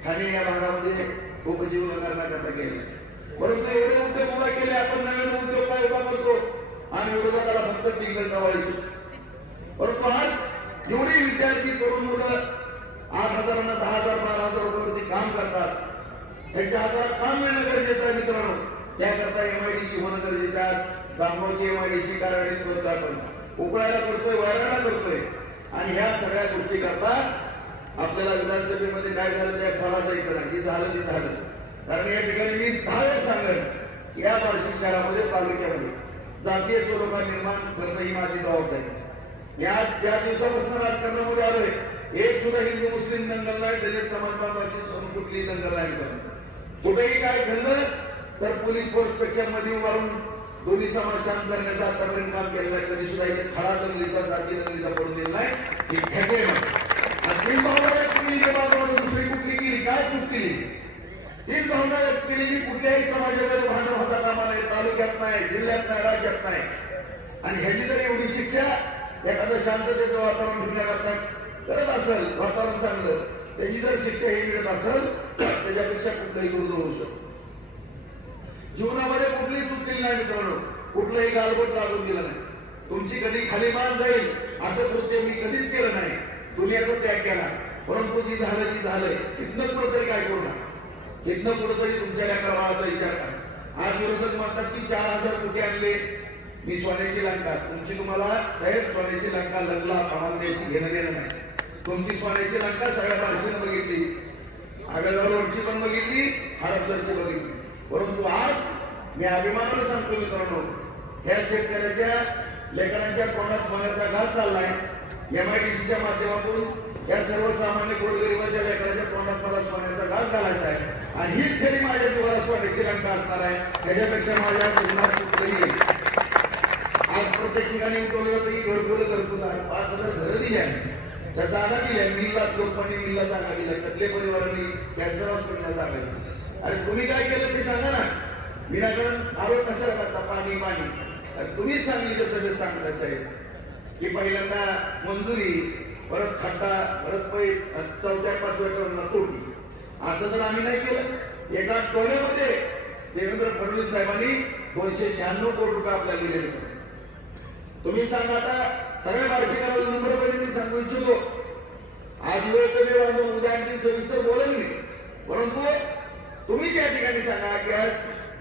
ठाणे या भागामध्ये उपजीविका करण्याकरता गेले. परंतु एवढे उद्योग उभा केले आपण, नवीन उद्योग काय उभा करतो आणि विरोधकाला फक्त टिंगल टवाळी सुटते. परंतु आज एवढी विद्यार्थी तरुण मुलं 8,000 आणि 10,000 12,000 रुपयावरती काम करतात. त्यांच्या हाताला काम मिळणं गरजेचं आहे मित्रांनो. त्याकरता MIDC होणं गरजेचं आहे. आज जांभूळची MIDC कार्यान्वित करतो आपण, उकळायला करतोय, वैरायला करतोय. आणि ह्या सगळ्या गोष्टी करता आपल्याला विधानसभेमध्ये काय झालं त्या फळा जायचं नाही, जे झालं ते झालं. कारण या ठिकाणी मी 10 वेळा सांगेन, या बार्शी शहरामध्ये, तालुक्यामध्ये जातीय स्वरूपात निर्माण करणं ही माझी जबाबदारी. या ज्या दिवसापासून राजकारणामध्ये आलोय, एक सुद्धा हिंदू मुस्लिम दंगल नाही, दलित समाज बांधवाची कुठली दंगल नाही करत. कुठेही काय घडलं तर पोलीस फोर्सपेक्षा मध्ये उभारून दोन्ही समाज शांत करण्याचं आतापर्यंत काम केलेलं आहे. कधी सुद्धा इथे खडा दंगलीचा, जाती दंगलीचा पडून दिला नाही. ही खेटे तीच भावना व्यक्त केली, दुसरी कुठली केली, काय चूक केली? हीच भावना व्यक्त केली की कुठल्याही समाजामध्ये भांडण होता कामा नये, तालुक्यात नाही, जिल्ह्यात नाही, राज्यात नाही. आणि ह्याची जर एवढी शिक्षा एखादं शांततेचं वातावरण ठेवण्याकरता करत असेल, वातावरण चांगलं, त्याची जर शिक्षा ही मिळत असेल, त्याच्यापेक्षा कुठलंही गुरु होऊ शकतो. जीवनामध्ये कुठलीही चूक केली नाही मित्रांनो, कुठलंही गालबोट लागून दिलं नाही. तुमची कधी खाली मान जाईल असं कृत्य मी कधीच केलं नाही. दुनियाचा त्याग केला, परंतु जी झालं ती झालंय. इथनं पुढे तरी काय करू नका. इथनं पुढे तरी तुमच्या लेकराबाळाचा विचार करा. आज विरोधक म्हणतात की 4000 कोटी आणले, मी सोन्याची लंका. तुमची तुम्हाला साहेब सोन्याची लंका लग्ला आम्हाला देशी घेणं देणं नाही. तुमची सोन्याची लंका सगळ्या बारशीनं बघितली, आगळगाव रोडची पण बघितली, हडपसरची बघितली. परंतु आज मी अभिमानाने सांगतो मित्रांनो, ह्या शेतकऱ्याच्या लेकरांच्या तोंडात सोन्याचा घात चाललाय. MIDCच्या माध्यमातून या सर्वसामान्य गोरगरिबाच्या लेकराच्या तोंडात मला सोन्याचा घास घालायचा आहे आणि हीच खरी माझ्या जीवाला सोन्याची लंका असणार आहे. त्याच्यापेक्षा माझ्या जीवनात कुठलंही आज प्रत्येक ठिकाणी उठवलं जातं की घरकुल आहे. 5000 घरं दिली आहे, त्या जागा दिल्या, मिलला लोकमान्य मिलला जागा दिल्या, त्यातल्या परिवारांनी कॅन्सर हॉस्पिटलला जागा दिली. अरे तुम्ही काय केलं ते सांगा ना. विनाकारण आरोप कशाला करता पाणी पाणी. अरे तुम्हीच सांगलीच्या सभेत सांगताय साहेब की पहिल्यांदा मंजुरी, परत खड्डा, परत चौथ्या 5व्या टर्मला तोडली. असं तर आम्ही नाही केलं. एका टोळ्यामध्ये देवेंद्र फडणवीस साहेबांनी 296 कोटी रुपये आपल्याला दिलेले. तुम्ही सांगा. आता सगळ्या वार्षिकाला नम्रपणे मी सांगू इच्छितो, आज वेळ कमी वाजून उद्या आणखी सविस्तर बोलेल मी, परंतु तुम्हीच या ठिकाणी सांगा की आज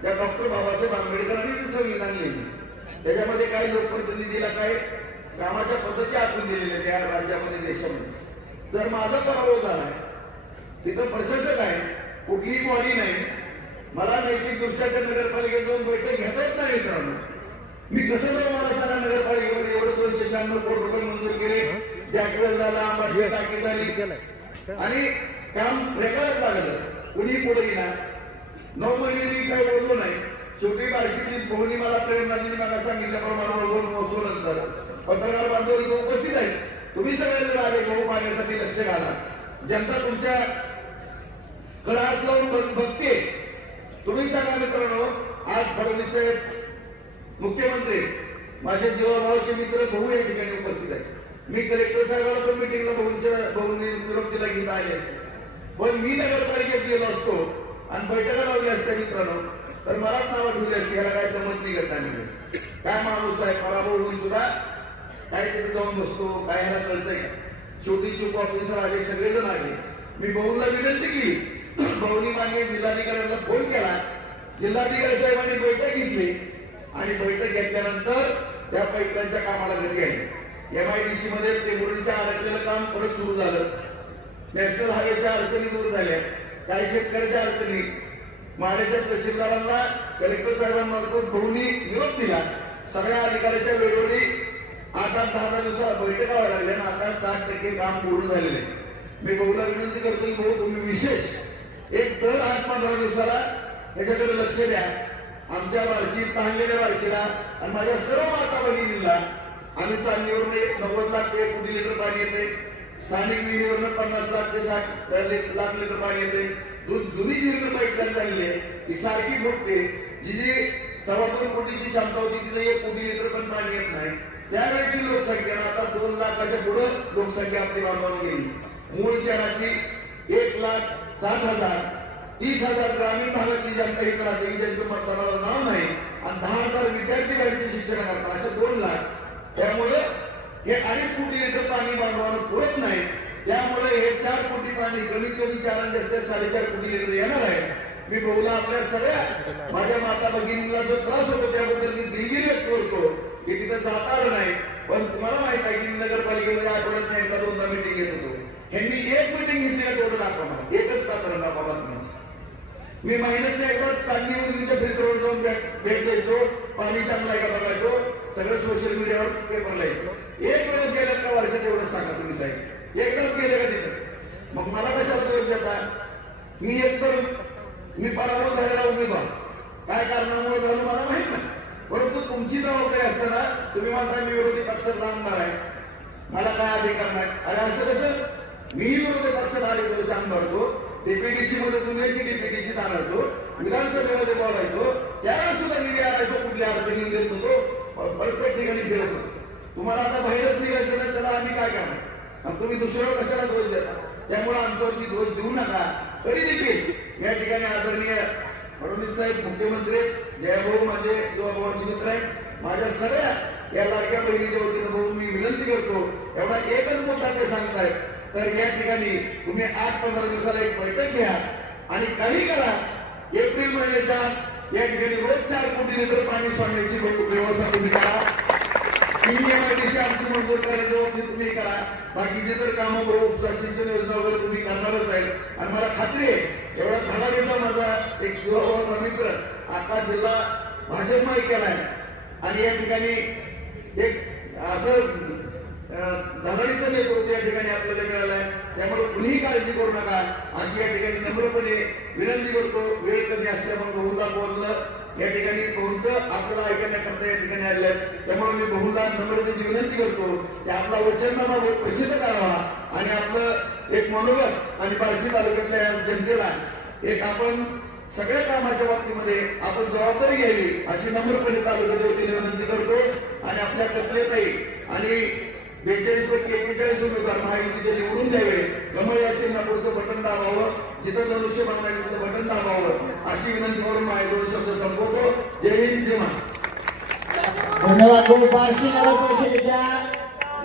त्या डॉक्टर बाबासाहेब आंबेडकरांनी जी संविधान लिहिली त्याच्यामध्ये काही लोकप्रतिनिधीला काय कामाच्या पद्धती आखून दिलेल्या त्या राज्यामध्ये देशामध्ये. जर माझा पराभव झालाय, तिथं प्रशासक आहे, कुठलीही बॉडी नाही, मला नैतिक दृष्ट्या त्या नगरपालिकेत जाऊन बैठक घेता येत नाही मित्रांनो. मी कसं जाऊ मला सांगा नगरपालिकेमध्ये एवढं 296 कोटी रुपये मंजूर केले, जॅकवेल झाला, आंबाची टाकी झाली आणि काम रेकॉर्डात लागलं. कुणी पुढे येणार. 9 महिने मी काही बोललो नाही. शेवटी बार्शीची पोहणी मला प्रेरणा दिली. मला सांगितल्याप्रमाणे महसूल नंतर पत्रकार बांधव इथं उपस्थित आहेत. तुम्ही सगळे जर आले गहू पाण्यासाठी लक्ष घाला. जनता तुमच्या कडे हात लावून बघते. तुम्ही सांगा मित्रांनो, आज फडणवीस साहेब मुख्यमंत्री, माझे जीवाभावाचे मित्र भाऊ या ठिकाणी उपस्थित आहेत. मी कलेक्टर साहेबांना पण मिटिंगला भाऊंनी निरोप दिला घेता आले असते, पण मी नगरपालिकेत गेलो असतो आणि बैठका लावल्या असत्या मित्रांनो तर मलाच नावं ठेवली असती. ह्याला काय जमत नाही करता नाही. काय माणूस आहे, पराभव होऊन सुद्धा काय तिथे जाऊन बसतो, काय ह्याला कळतंय का. शेवटी चूक ऑफिसर आले, सगळेजण आले. मी भाऊला विनंती केली, भाऊनी मान्य जिल्हाधिकाऱ्यांना फोन केला. जिल्हाधिकारी साहेबांनी बैठक घेतली आणि बैठक घेतल्यानंतर त्या पाईपलाईनच्या कामाला गती आली. MIDC मध्ये टेंभुर्णीच्या अडकलेलं काम परत सुरू झालं. नॅशनल हायवेच्या अडचणी दूर झाल्या. काही शेतकऱ्याच्या अडचणी माड्याच्या तहसीलदारांना कलेक्टर साहेबांमार्फत भाऊनी निरोप दिला. सगळ्या अधिकाऱ्याच्या वेळोवेळी 8-10 दिवसाला बैठका व्हायला लागल्या आणि आता 60% काम पूर्ण झालेले. मी भाऊला विनंती करतो की भाऊ तुम्ही विशेष एक दर 8-15 दिवसाला याच्याकडे लक्ष द्या. आमच्या बार्शीत पाहलेल्या बार्शीला आणि माझ्या सर्व माता भगिनींना आम्ही चांदणीवरून 90 लाख ते 1 कोटी लिटर पाणी येते. स्थानिक विहिरीवरून 50 लाख ते 60 लाख लिटर पाणी येते. जुनी जी पाईपलाईन झालेली आहे ती सारखी फुटते. जी 2.25 कोटीची क्षमता होती तिचं 1 कोटी लिटर पण पाणी येत नाही. त्यावेळेची लोकसंख्या आता 2 लाखाच्या पुढे लोकसंख्या आपली वाढवून गेली. मूळ शहराची 1,60,000 30,000 ग्रामीण भागातली जनता इथं राहते ज्यांचं मतदानाला नाव नाही आणि 10,000 विद्यार्थी बाहेरचे शिक्षण करतात, असे 2 लाख. त्यामुळे हे 2.5 कोटी लिटर पाणी बांधवानं पुरत नाही. त्यामुळे हे 4 कोटी पाणी कमीत कमी 4 आणि जास्त 4.5 कोटी लिटर येणार आहे. मी बहुला आपल्या सगळ्या माझ्या माता भगिनींना जो त्रास होतो त्याबद्दल मी दिलगिरी व्यक्त करतो की तिथं जाता आलं नाही. पण तुम्हाला माहित आहे की मी नगरपालिकेमध्ये आठवड्यात नाही 1-2दा मिटिंग घेत होतो. ह्यांनी 1 मिटिंग घेतली आहे तेवढं दाखवा मला. एकच का करणार बाबा तुम्ही. मी महिन्यात एकदा चांगली उजनीच्या फिल्टरवर जाऊन भेट द्यायचो, पाणी चांगलं आहे का बघायचो, सगळं सोशल मीडियावर पेपर लिहायचो. 1 वेळेस गेल्यात का वर्षात एवढं सांगा तुम्ही साहेब. एकदाच गेले का तिथं. मग मला कशाला दोष देता. मी एकतर मी पराभव झालेला उमेदवार काय कारणामुळे झालं मला माहित नाही, परंतु तुमची जबाबदारी असताना तुम्ही म्हणता मी विरोधी पक्षात राहणार आहे, मला काय अधिकार नाही. अरे असं कसं. मी विरोधी पक्षात आले तो सांभाळतो, DPDC मध्ये दुनियाची DPDC आणायचो, विधानसभेमध्ये बोलायचो, त्यावेळेस सुद्धा निधी आणायचो, कुठल्या अडचणी देत होतो, प्रत्येक ठिकाणी फिरत होतो. तुम्हाला आता बाहेरच निघायचं नाही त्याला आम्ही काय करणार. तुम्ही दुसऱ्यावर कशाला दोष देता. त्यामुळे आमच्यावरती दोष देऊ नका. तरी देखील या ठिकाणी आदरणीय फडणवीस साहेब मुख्यमंत्री जयभाऊ माझे भाऊचे मित्र आहेत, माझ्या सगळ्या या लाडक्या बहिणीच्या वतीनं भाऊ मी विनंती करतो, एवढा एकच मुद्दा ते सांगतायत, तर या ठिकाणी तुम्ही 8-15 दिवसाला एक बैठक घ्या आणि काही करा. एप्रिल महिन्याच्या या ठिकाणी रोज 4 कोटी लिटर पाणी सोडण्याची व्यवस्था तुम्ही करा. MIDC आमची मंजूर करायची बाबतीत तुम्ही करा. बाकीचे तर कामं उपसा सिंचन योजना वगैरे तुम्ही करणारच आहे. आणि मला खात्री आहे एवढा धडाडीचा माझा एक जीवाभावाचा मित्र आता जिल्हा भाजपमध्ये केलाय आणि या ठिकाणी एक असं धडाडीचं नेतृत्व या ठिकाणी आपल्याला मिळालं आहे. त्यामुळे कुणीही काळजी करू नका अशी या ठिकाणी नम्रपणे विनंती करतो. वेळ कमी असल्यामुळे बहुला बोलणं या ठिकाणी बहुंचं आपल्याला ऐकण्याकरता या ठिकाणी आले, त्यामुळे मी बहुला नम्रतेची विनंती करतो की आपला वचननामा प्रसिद्ध करावा आणि आपलं एक मनोगत आणि बार्शी तालुक्यातल्या या जनतेला एक आपण सगळ्या कामाच्या बाबतीमध्ये आपण जबाबदारी घ्यावी अशी नम्रपणे तालुक्याच्या वतीने विनंती करतो. आणि आपल्या कथलेताई आणि 42 पैकी 41 उमेदवार महायुतीचे निवडून द्यावे. कमळ या चिन्हापूरचं बटन दाबावं, जिथं धनुष्यबाण आहे तिथं बटन दाबावं अशी विनंती करून माझे 2 शब्द संपवतो. जय हिंद, जय महाराष्ट्र. धन्यवाद भाऊ. बार्शी नगर परिषदेच्या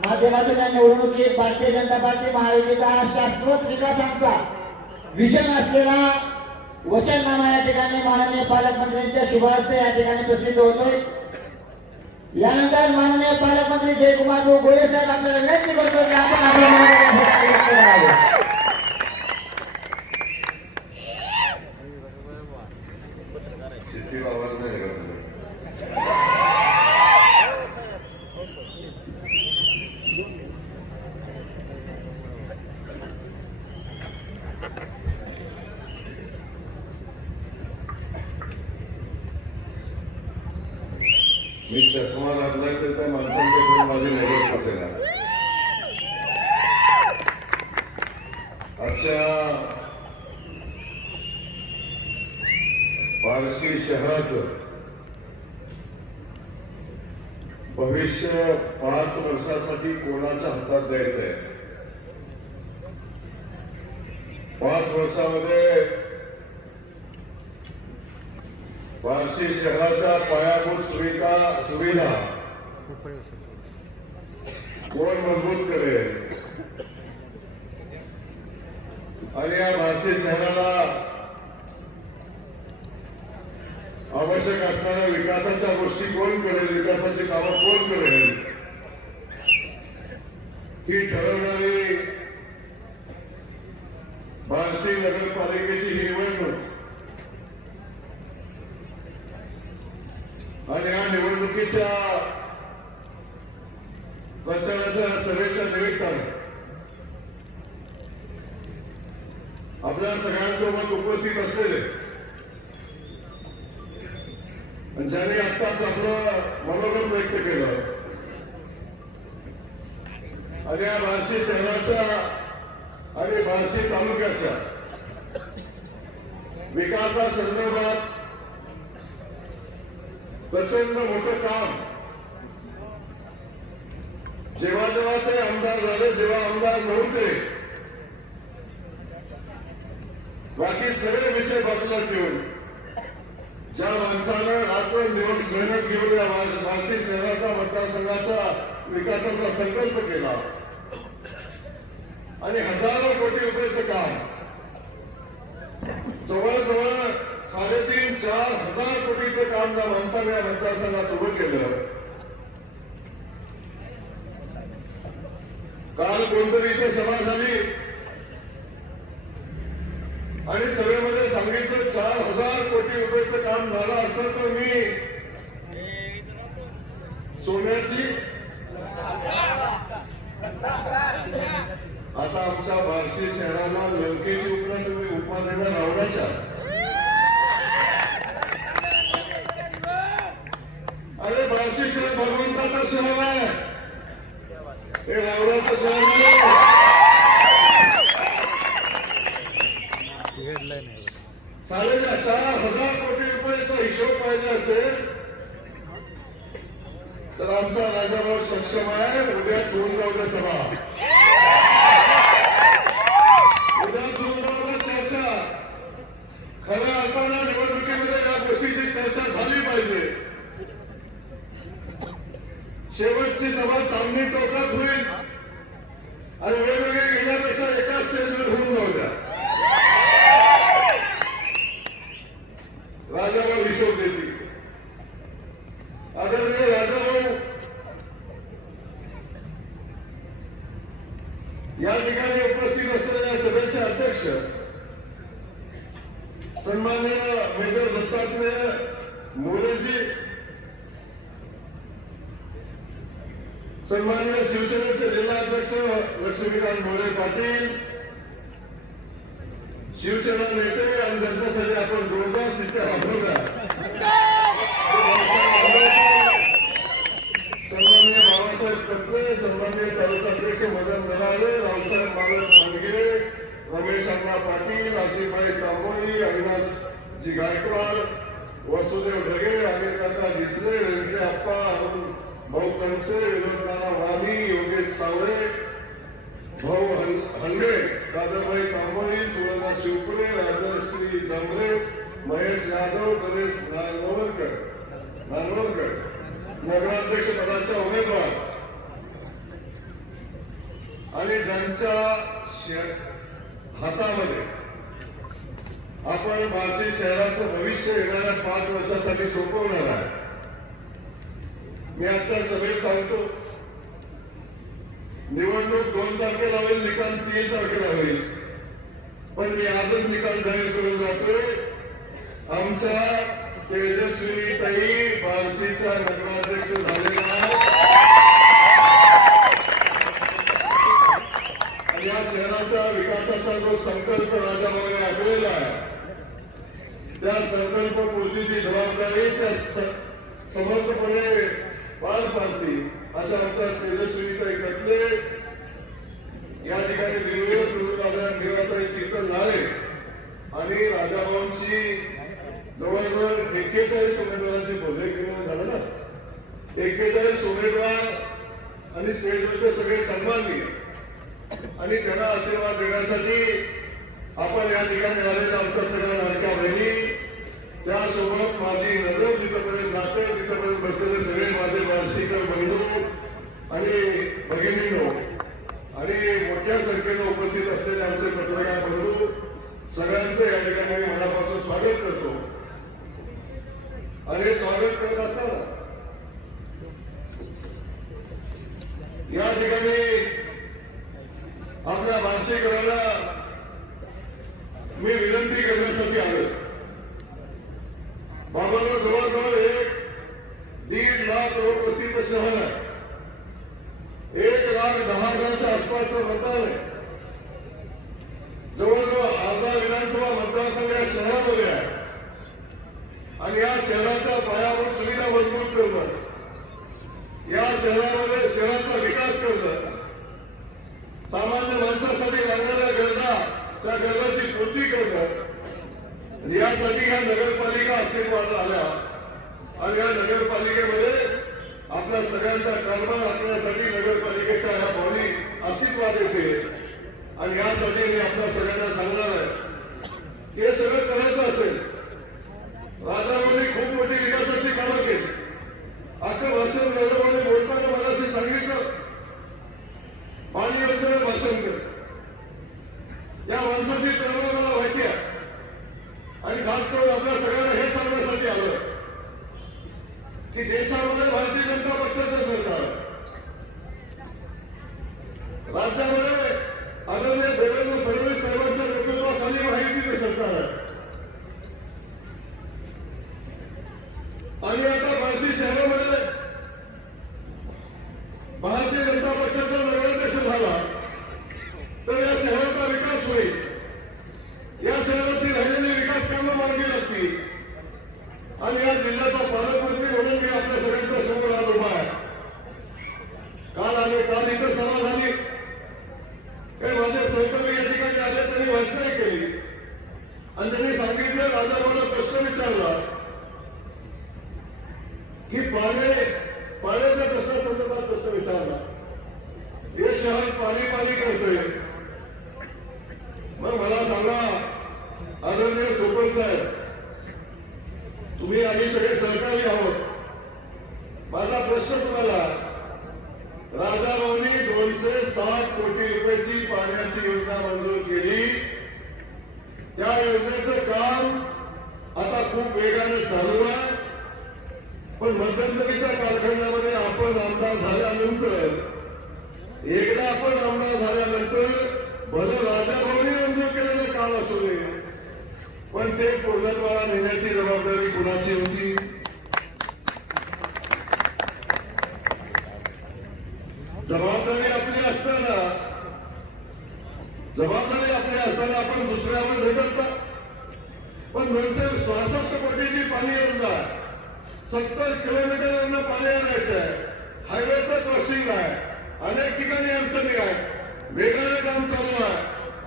माध्यमातून या निवडणुकीत भारतीय जनता पार्टी महायुतीचा शाश्वत विकासाचा विजन असलेला वचननामा या ठिकाणी माननीय पालकमंत्र्यांच्या शुभ हस्ते या ठिकाणी प्रसिद्ध होतोय. यानंतर माननीय पालकमंत्री जयकुमार गोरे साहेब आपल्याला विनंती करतो की आपण आपल्या मनोगत व्यक्त करावे. शेती आवाज नाही का तुझा? मी चष्मा घातलाय तर त्या माणसांकडे माझी नजर कसेल. आजच्या बार्शी शहराचं भविष्य 5 वर्षासाठी कोणाच्या हातात द्यायचंय. 5 वर्षामध्ये बार्शी शहराच्या पायाभूत सुविधा कोण मजबूत करेल आणि या बार्शी शहराला आवश्यक असणाऱ्या विकासाच्या गोष्टी कोण करेल, विकासाची कामं कोण करेल ही ठरवणारी बार्शी नगरपालिकेची ही निवडणूक. आणि या निवडणुकीच्या प्रचाराच्या सभेच्या निमित्तानं आपल्या सगळ्यांसोबत उपस्थित असलेले ज्यांनी आत्ताच आपलं मनोगत व्यक्त केलं आणि या बार्शी शहराच्या आणि बार्शी तालुक्याच्या विकासासंदर्भात प्रचंड मोठं काम जेव्हा जेव्हा ते आमदार झाले, जेव्हा आमदार नव्हते, बाकी सगळे विषय बाजूला ठेवून ज्या माणसानं रात्रंदिवस मेहनत घेऊन या बार्शी शहराचा मतदारसंघाचा विकासाचा संकल्प केला आणि हजारो कोटी रुपयाचं काम जवळजवळ 3.5-4 हजार कोटीचं काम त्या माणसाने या मतदारसंघात उभं केलं. काल कोणतरी इथे सभा झाली आणि सभेमध्ये सांगितलं 4,000 कोटी रुपयाचं काम झालं असतं तर मी सोन्याची आता आमच्या बार्शी शहराला लंकेची उपमा तुम्ही उपमा देणार रावणाच्या. अरे बार्शी शहर भगवंताचं शहर आहे, हे रावणाचं शहर नाही. साडेचा 4,000 कोटी रुपयाचा हिशोब पाहिजे असेल तर आमचा राजाभाऊ सक्षम आहे. उद्या सोडून जाऊ द्या सभा, उद्या सोडून जाऊ द्या चर्चा. खऱ्या अर्थानं निवडणुकीमध्ये या गोष्टीची चर्चा झाली पाहिजे. या ठिकाणी उपस्थित असलेल्या सभेचे अध्यक्ष सन्माननीय मेजर दत्तात्रेय मोरेजी, सन्माननीय शिवसेनेचे जिल्हाध्यक्ष लक्ष्मीकांत मोरे पाटील, शिवसेना नेते आणि त्यांच्यासाठी आपण जोरदार शिट्ट्या वाजवल्या. सन्माननीय बाबासाहेब कत्रे, सन्माननीय तालुकाध्यक्ष मदन दलाले, रावसाहेब मालक मानगिरे, रमेश अण्णा पाटील, आसिफभाई तांबोली, अविनाशजी गायकवाड, वसुदेव ढगे, अनिल काका डिसले, व्यंकटे अप्पा, अरुण भाऊ कणसे, विनोद नाना वाणी, योगेश सावळे, भाऊ हलगे, दादाभाई तांबोळी, सुवर्णा शिवपुरे, राजश्री डंबरे, महेश यादव, गणेश नानवरकर, नगराध्यक्ष पदाच्या उमेदवार आणि ज्यांच्या हातामध्ये आपण बार्शी शहराचं भविष्य येणाऱ्या 5 वर्षासाठी सोपवणार आहे. मी आजच्या सभेत सांगतो, निवडणूक 2 तारखेला होईल, निकाल 3 तारखेला होईल, पण मी आजच निकाल जाहीर करून जातोय. आमच्या तेजस्विनीताई बार्शीच्या नगराध्यक्ष झालेल्या आणि या शहराच्या विकासाचा जो संकल्प राजाभाऊने आखलेला आहे, त्या संकल्पपूर्तीची जबाबदारी त्या समर्थपणे पार पाडतील अशा आमच्या तेजस्विनीताई कटले, या ठिकाणी बिनविरोध निवडून आलेल्या मीराताई शीतल नाळे आणि राजाभाऊंची जवळजवळ 41 उमेदवारांची बोलणी झालं ना, 41 उमेदवार आणि स्टेटवरचे सगळे सन्माननीय आणि त्यांना आशीर्वाद देण्यासाठी आपण या ठिकाणी आलेल्या आमच्या सगळ्या लाडक्या बहिणी, त्यासोबत माझी नजर जिथपर्यंत जाते तिथपर्यंत बसलेले सगळे माझे बार्शीकर बंधू आणि भगिनींनो आणि मोठ्या संख्येनं उपस्थित असलेले आमचे पत्रकार बंधू, सगळ्यांचं या ठिकाणी मी मनापासून स्वागत करतो. आणि स्वागत करत असताना या ठिकाणी आपल्या बार्शीकरांना मी विनंती करण्यासाठी आलो. बाबांना जवळजवळ 1.5 लाख लोकवस्तीचं शहर आहे, 1,10,000च्या आसपासचं मतदान आहे, जवळजवळ अर्धा विधानसभा मतदारसंघ या शहरामध्ये आहे आणि या शहराच्या पायाभूत सुविधा मजबूत करणं, या शहरामध्ये शहराचा विकास करणं, सामान्य माणसासाठी लागणाऱ्या गरजा त्या गरजाची पूर्ती करणं, यासाठी ह्या नगरपालिका अस्तित्वात आल्या आणि या नगरपालिकेमध्ये आपल्या सगळ्यांचा कारभार राखण्यासाठी नगरपालिकेच्या ह्या बॉडी अस्तित्वात येते. आणि यासाठी मी आपल्या सगळ्यांना सांगणार आहे की हे सगळं करायचं असेल, राजाभाऊंनी खूप मोठी विकासाची कामं केली. अख्खं भाषण राजाभाऊंनी बोलताना मला असे सांगितलं, पाणी योजनेवर भाषण केलं. या माणसाची तळमळ मला माहिती आहे आणि खास करून आपल्या सगळ्यांना हे सांगण्यासाठी आलं की देशामध्ये भारतीय जनता पक्षाचं सरकार आहे, राज्यामध्ये आदरणीय देवेंद्र फडणवीस साहेबांच्या नेतृत्वाखाली माहितीचं सरकार आहे आणि आता बार्शी शहरामध्ये भारतीय जनता पक्षाचा नगराध्यक्ष झाला तर या शहराचा विकास होईल, या शहराची राहिलेली विकास कामं मार्गी लागतील आणि या जिल्ह्याचा पालकमंत्री म्हणून मी आपल्या सगळ्यांच्या समोर आज उभा आहे. काल इतर सभा झाली, काही माझे सहकर्मी या ठिकाणी आले, त्यांनी भाषणे केली आणि त्यांनी सांगितलं, राजाभाऊला प्रश्न विचारला की पाण्याच्या प्रश्नासंदर्भात प्रश्न विचारला, हे शहर पाणी करतोय. मग मला सांगा आदरणीय सोपल साहेब, तुम्ही आम्ही सगळे सहकारी आहोत, माझा प्रश्न तुम्हाला, राजाभाऊंनी 260 कोटी रुपयाची पाण्याची योजना मंजूर केली, त्या योजनेचं काम आता खूप वेगाने चालू आहे, पण मध्यंतरीच्या कालखंडामध्ये आपण आमदार झाल्यानंतर एकदा आपण आमदार झाल्यानंतर भलं राजाभाऊनी मंजूर केलेलं काम असू नये, पण ते पूर्णत्वाला नेण्याची जबाबदारी कुणाची होती? जबाबदारी आपली असताना आपण दुसऱ्यावर ढकलता. पण 966 कोटीची पाणी योजना, 70 किलोमीटरवरनं पाणी आणायचं आहे, हायवेचं क्रॉसिंग आहे, अनेक ठिकाणी अडचणी आहेत, वेगाने काम चालू आहे.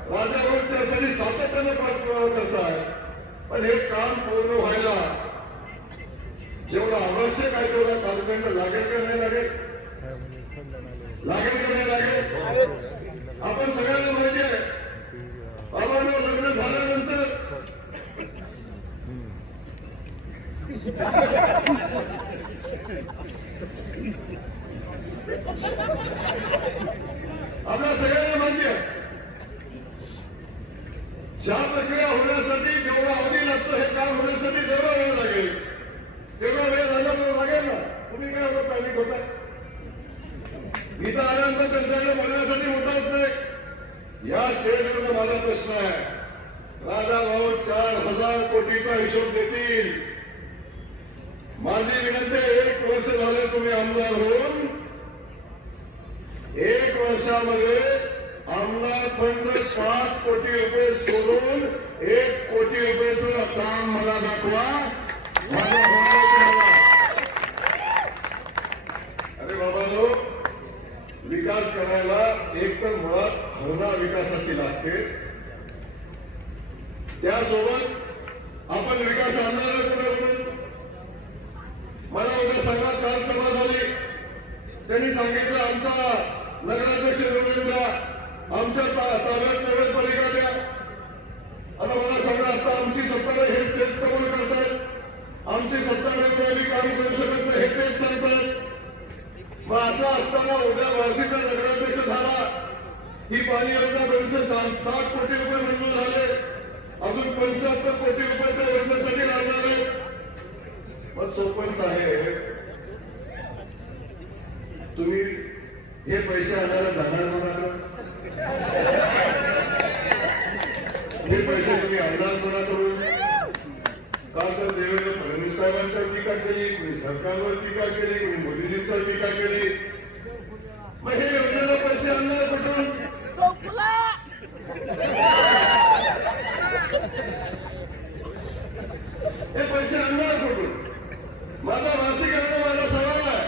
राजाभाऊ त्यासाठी सातत्यानं पाठपुरावा करताय. पण हे काम पूर्ण व्हायला जेवढं आवश्यक आहे तेवढा कालखंड लागेल का नाही लागेल? लागेल का नाही लागेल? आपण सगळ्यांना माहिती आहे, बाबांवर लग्न झाल्यानंतर आपल्या सगळ्यांना माहिती आहे, ज्या प्रक्रिया होण्यासाठी जेवढा अवधी लागतो, हे काम होण्यासाठी जेवढा वेळ लागेल तेवढा वेळ राजाभाऊ लागेल ना. तुम्ही काय होता पॅनिक होता? इथं आल्यानंतर त्यांच्याकडे बोलण्यासाठी होताच नाही. या स्टेजवर माझा प्रश्न आहे, राजाभाऊ 4000 कोटीचा हिशोब देतील. माझी विनंती, 1 वर्ष झाले तुम्ही आमदार होऊन, 1 वर्षामध्ये आमदार फंड 5 कोटी रुपये सोडून 1 कोटी रुपयेचं काम मला दाखवा. माझा मला अरे बाबांनो, विकास करायला एक तर मुळात भावना विकासाची लागते, त्यासोबत आपण विकास आणणार कुठे? मला उद्या सांगा, काल सभा झाली, त्यांनी सांगितलं आमचा नगराध्यक्ष निवडून द्या, आमच्या ताब्यात नगरपालिका द्या. आता मला सांगा, आता आमची सत्ता हेच तेच कबूल करतात, आमची सत्ता नाही काम करू शकत नाही हे तेच सांगतात. मग असं असताना उद्या बार्शीचा नगराध्यक्ष झाला, ही पाणी योजना 260 कोटी रुपये मंजूर झाले, अजून 75 कोटी रुपये त्या योजनेसाठी लागणार आहे. मग सरपंच साहेब, तुम्ही हे पैसे आणायला जाणार कोणाला? हे पैसे तुम्ही आणणार कोणाकडून? का तर देवेंद्र फडणवीस साहेबांच्यावर टीका केली, कुणी सरकारवर टीका केली, कुणी मोदीजींच्यावर टीका केली. मग हे योजनेला पैसे आणणार कुठून? हे पैसे आणणार कुठून? माझा मासिक माझा सवाल आहे.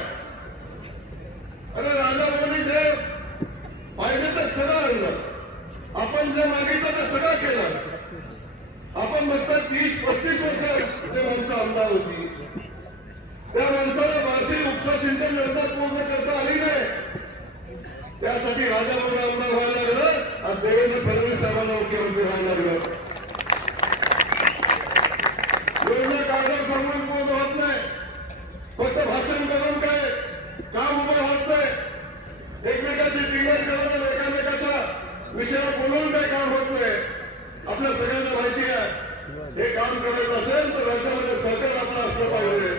अरे राजाभाऊंनी जे पाहिजे ते सगळं आणलं, आपण जे मागितलं ते सगळं केलं. आपण बघता 30-35 वर्ष जे माणसं आमदार होती, त्या माणसाला बार्शी उपसा सिंचन योजना पूर्ण करता आली नाही. त्यासाठी राजाभाऊ आमदार व्हायला लागलं आणि देवेंद्र फडणवीस साहेबांना मुख्यमंत्री व्हायला लागलं. योजना कागदावर सांगून पूर्ण होत नाही, फक्त भाषण करून काय काम उभं होत नाही. एकमेकाची टिंगल करून एकामेकाच्या विषयावर बोलून काही काम होत नाही. आपल्या सगळ्यांना माहिती आहे, हे काम करायचं असेल तर राज्यामध्ये सरकार आपलं असलं पाहिजे.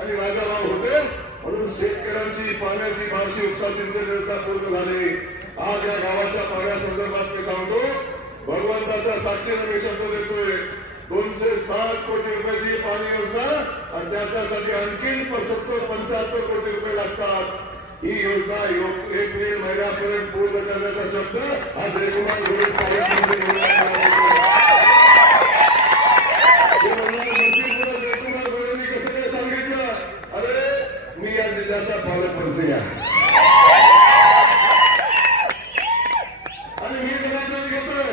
आणि राजाभाऊ होते म्हणून शेतकऱ्यांची पाण्याची बार्शी उपसा सिंचन योजना पूर्ण झाली. आज या गावाच्या पाण्यासंदर्भात मी सांगतो, भगवंताच्या साक्षीने मी शब्द देतोय, 260 कोटी रुपयाची पाणी योजना आणि त्याच्यासाठी आणखीन 70-75 कोटी रुपये लागतात. ही योजना एप्रिल महिन्यापर्यंत पूर्ण करण्याचा शब्द आज जयकुमार घोडे जयकुमार घोडेंनी कसं काय सांगितलं? अरे मी या जिल्ह्याचा पालकमंत्री आहे आणि मी जबाबदारी घेतोय,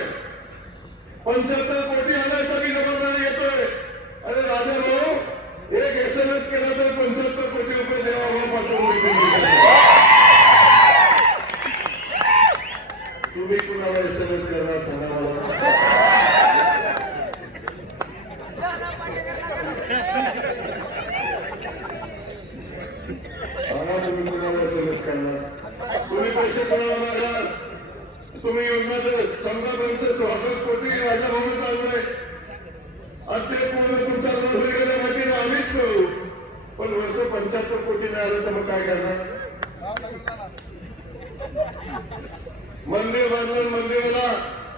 75 कोटी आणायचा मी जबाबदारी घेतोय. अरे राजाभाऊ, एक SMS केला तर 75 कोटी रुपये देवा पाठवून तुम्ही कुणाला SMS करणार सांगा मला. तुम्ही कुणाला SMS करणार? तुम्ही पैसे कुणाला मागणार? तुम्ही योजना जर समजा 266 कोटी राजाभाऊ चाललंय आणि ते पूर्ण तुमच्या मंजुरी गेल्या माहिती नाही, आम्हीच करू. पण वरचं 75 कोटी नाही आलं तर मग काय करणार? मंदिर बांधलं, मंदिराला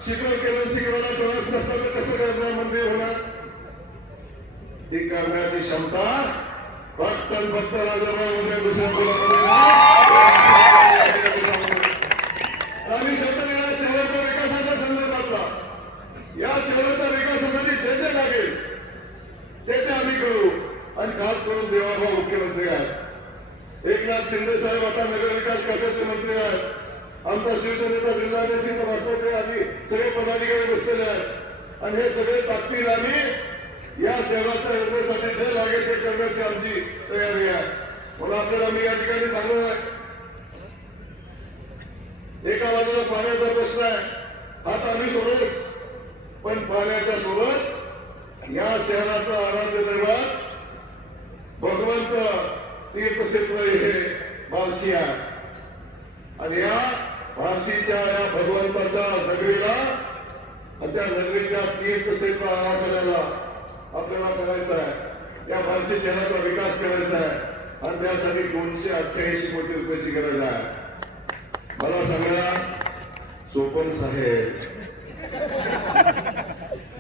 शिखर केलं, शिखराला प्रवेश नसला तर कसं करणार मंदिर होणार? ती करण्याची क्षमता फक्त राजाभाऊ दुसऱ्या कुणामध्ये आम्ही शब्द दिला शहराच्या विकासाच्या संदर्भातला. या शहराच्या विकासासाठी जे जे लागेल ते आम्ही करू. आणि खास करून देवाभाऊ मुख्यमंत्री आहेत, एकनाथ शिंदे साहेब आता नगर विकास खात्याचे मंत्री आहेत, आमचा शिवसेनेचा जिल्हाध्यक्ष भाजपचे आधी सगळे पदाधिकारी बसलेले आहेत. आणि हे सगळे ताकदीन आम्ही या शहराच्या निर्णयासाठी जे लागेल ते करण्याची आमची तयारी आहे. म्हणून आपल्याला मी या ठिकाणी सांगणार आहे, एका बाजूला पाण्याचा प्रश्न आहे, हा तर आम्ही सोडवूच, पण पाण्याच्या सोबत या शहराचा आराध्य दैवत भगवंत तीर्थक्षेत्र हे बार्शी आहे. आणि या बार्शीच्या या भगवंताच्या नगरीला आणि त्या नगरीच्या तीर्थक्षेत्र आराधनाला आपल्याला करायचा आहे. या बार्शी शहराचा विकास करायचा आहे आणि त्यासाठी 288 कोटी रुपयाची गरज आहे. मला सांगा सोपन साहेब,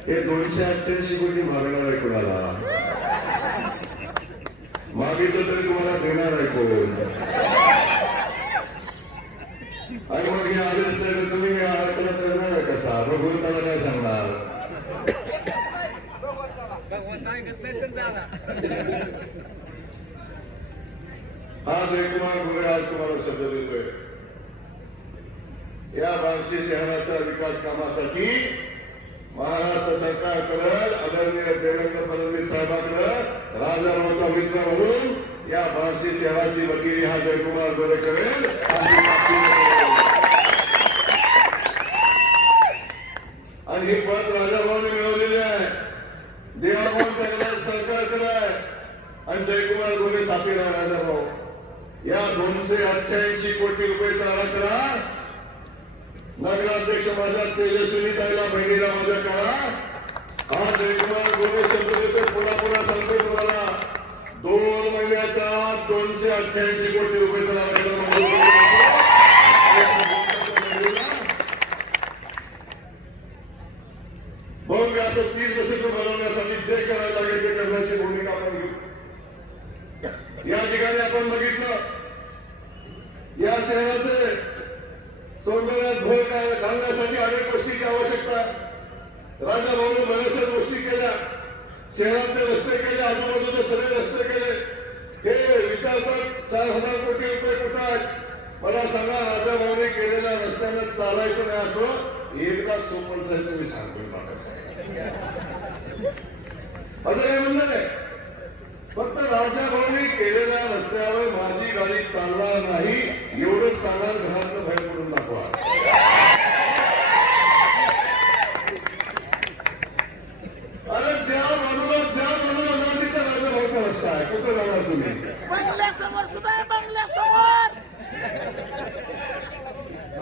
हे 288 कोटी मागणार आहे कुणाला? मागितलं तरी तुम्हाला देणार आहे कोण? आणि मग हे आलेच नाही तर तुम्ही तुला करणार आहे कसा? भगवंताला काय सांगणार? हा जयकुमार गोरे आज तुम्हाला शब्द देतोय, या बार्शी शहराच्या विकास कामासाठी महाराष्ट्र सरकारकडे आदरणीय देवेंद्र फडणवीस साहेबांकडे राजाभाऊचा मित्र म्हणून या बार्शी शहराची वकिली हा जयकुमार गोरे करेल. आणि हे पद राजाभाऊने मिळवलेले आहे, देवाभाऊ चांगला सरकारकडे आहे आणि जयकुमार गोरे साथीला राजाभाऊ. या 288 कोटी रुपयाचा आराखडा नगराध्यक्ष माझ्या तेजस्विनी ताईला बहिणीला माझ्या करा. हा जयकुमार गोरे शब्द देतो, पुन्हा सांगतो तुम्हाला, 2 महिन्याच्या 288 कोटी रुपयाचा मग असं 3 दशक बनवण्यासाठी जे करायला लागेल ते करण्याची भूमिका आपण घेऊ. या ठिकाणी आपण बघितलं या शहराचे सौंदर्यात भर घालण्यासाठी अनेक गोष्टीची आवश्यकता. राजाभाऊने बऱ्याचशा गोष्टी केल्या, शहराचे रस्ते केले, आजूबाजूचे सगळे रस्ते केले. हे विचारतात 4,000 कोटी रुपये कुठं आहेत? मला सांगा, राजाभाऊने केलेल्या रस्त्यानं चालायचं नाही असं एकदा सोपन साहेब तुम्ही सांगून माझं काय म्हणणं नाही, फक्त राजाभाऊने केलेल्या रस्त्यावर माझी गाडी चालणार नाही एवढंच सांगा, घरातलं बाहेर पडून दाखवा. अरे ज्या बाजूला जाणार तिथं राजाभाऊचा रस्ता आहे, कुठं जाणार तुम्ही? बंगल्यासमोर सुद्धा आहे, बंगल्यासमोर.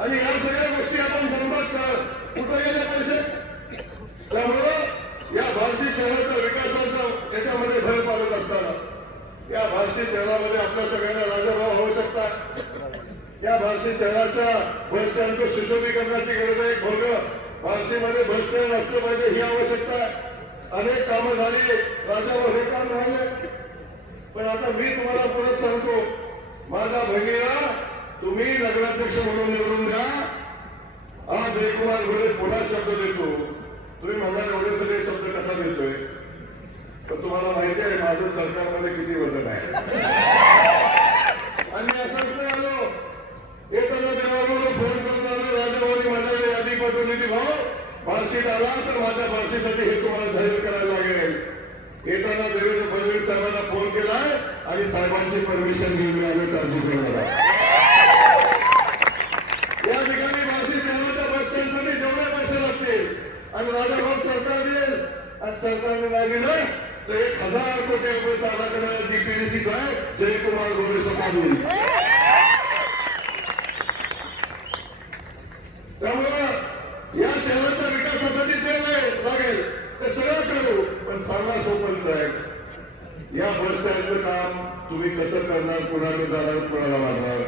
आणि या सगळ्या गोष्टी आपण सांगतात, कुठं गेले पैसे? त्यामुळं या बार्शी शहराच्या विकासाच्या याच्यामध्ये भर पाडत असताना या बार्शी शहरामध्ये आपल्या सगळ्यांना राजाभाऊ आवश्यकता आहे. या बार्शी शहराच्या बस स्टँडचं सुशोभीकरणाची गरज आहे. भव्य बार्शीमध्ये बस स्टँड असलं पाहिजे ही आवश्यकता आहे. अनेक कामं झाली, राजाभाऊ हे काम राहिले. पण आता मी तुम्हाला परत सांगतो, माझ्या बहिणीला तुम्ही नगराध्यक्ष म्हणून निवडून द्या. हा जयकुमार गोरे पुन्हा शब्द देतो. तुम्ही म्हणा एवढे सगळे शब्द कसा देतोय, पण तुम्हाला माहिती आहे माझं सरकारमध्ये किती वजन आहे. आणि असंच नाही आलो, येताना देवाभाऊला फोन करून आलो, राजाभाऊनी माझ्याकडे यादी पाठवली ती, भाऊ बार्शीत आला तर माझ्या बार्शीसाठी हे तुम्हाला जाहीर करायला लागेल. येताना देवेंद्र फडणवीस साहेबांना फोन केलाय आणि साहेबांची परमिशन घेऊन आलो, काळजी करू नका. या ठिकाणी बार्शी शहराच्या बस स्टँडसाठी जेवढे पैसे लागतील आणि राजाभाऊ सरकार देईल आणि सरकारने नाही दिलं तर 1,000 कोटी रुपयाचा आराखडा डीपीडीसीचा आहे, जयकुमार गोरे स्वतः देईल. त्यामुळे या शहराच्या विकासासाठी जे लागेल ते सगळं करू. पण सांगा सोपन साहेब, या बस स्टँडचं काम तुम्ही कसं करणार? कुणाकडे जाणार, कुणाला मागणार?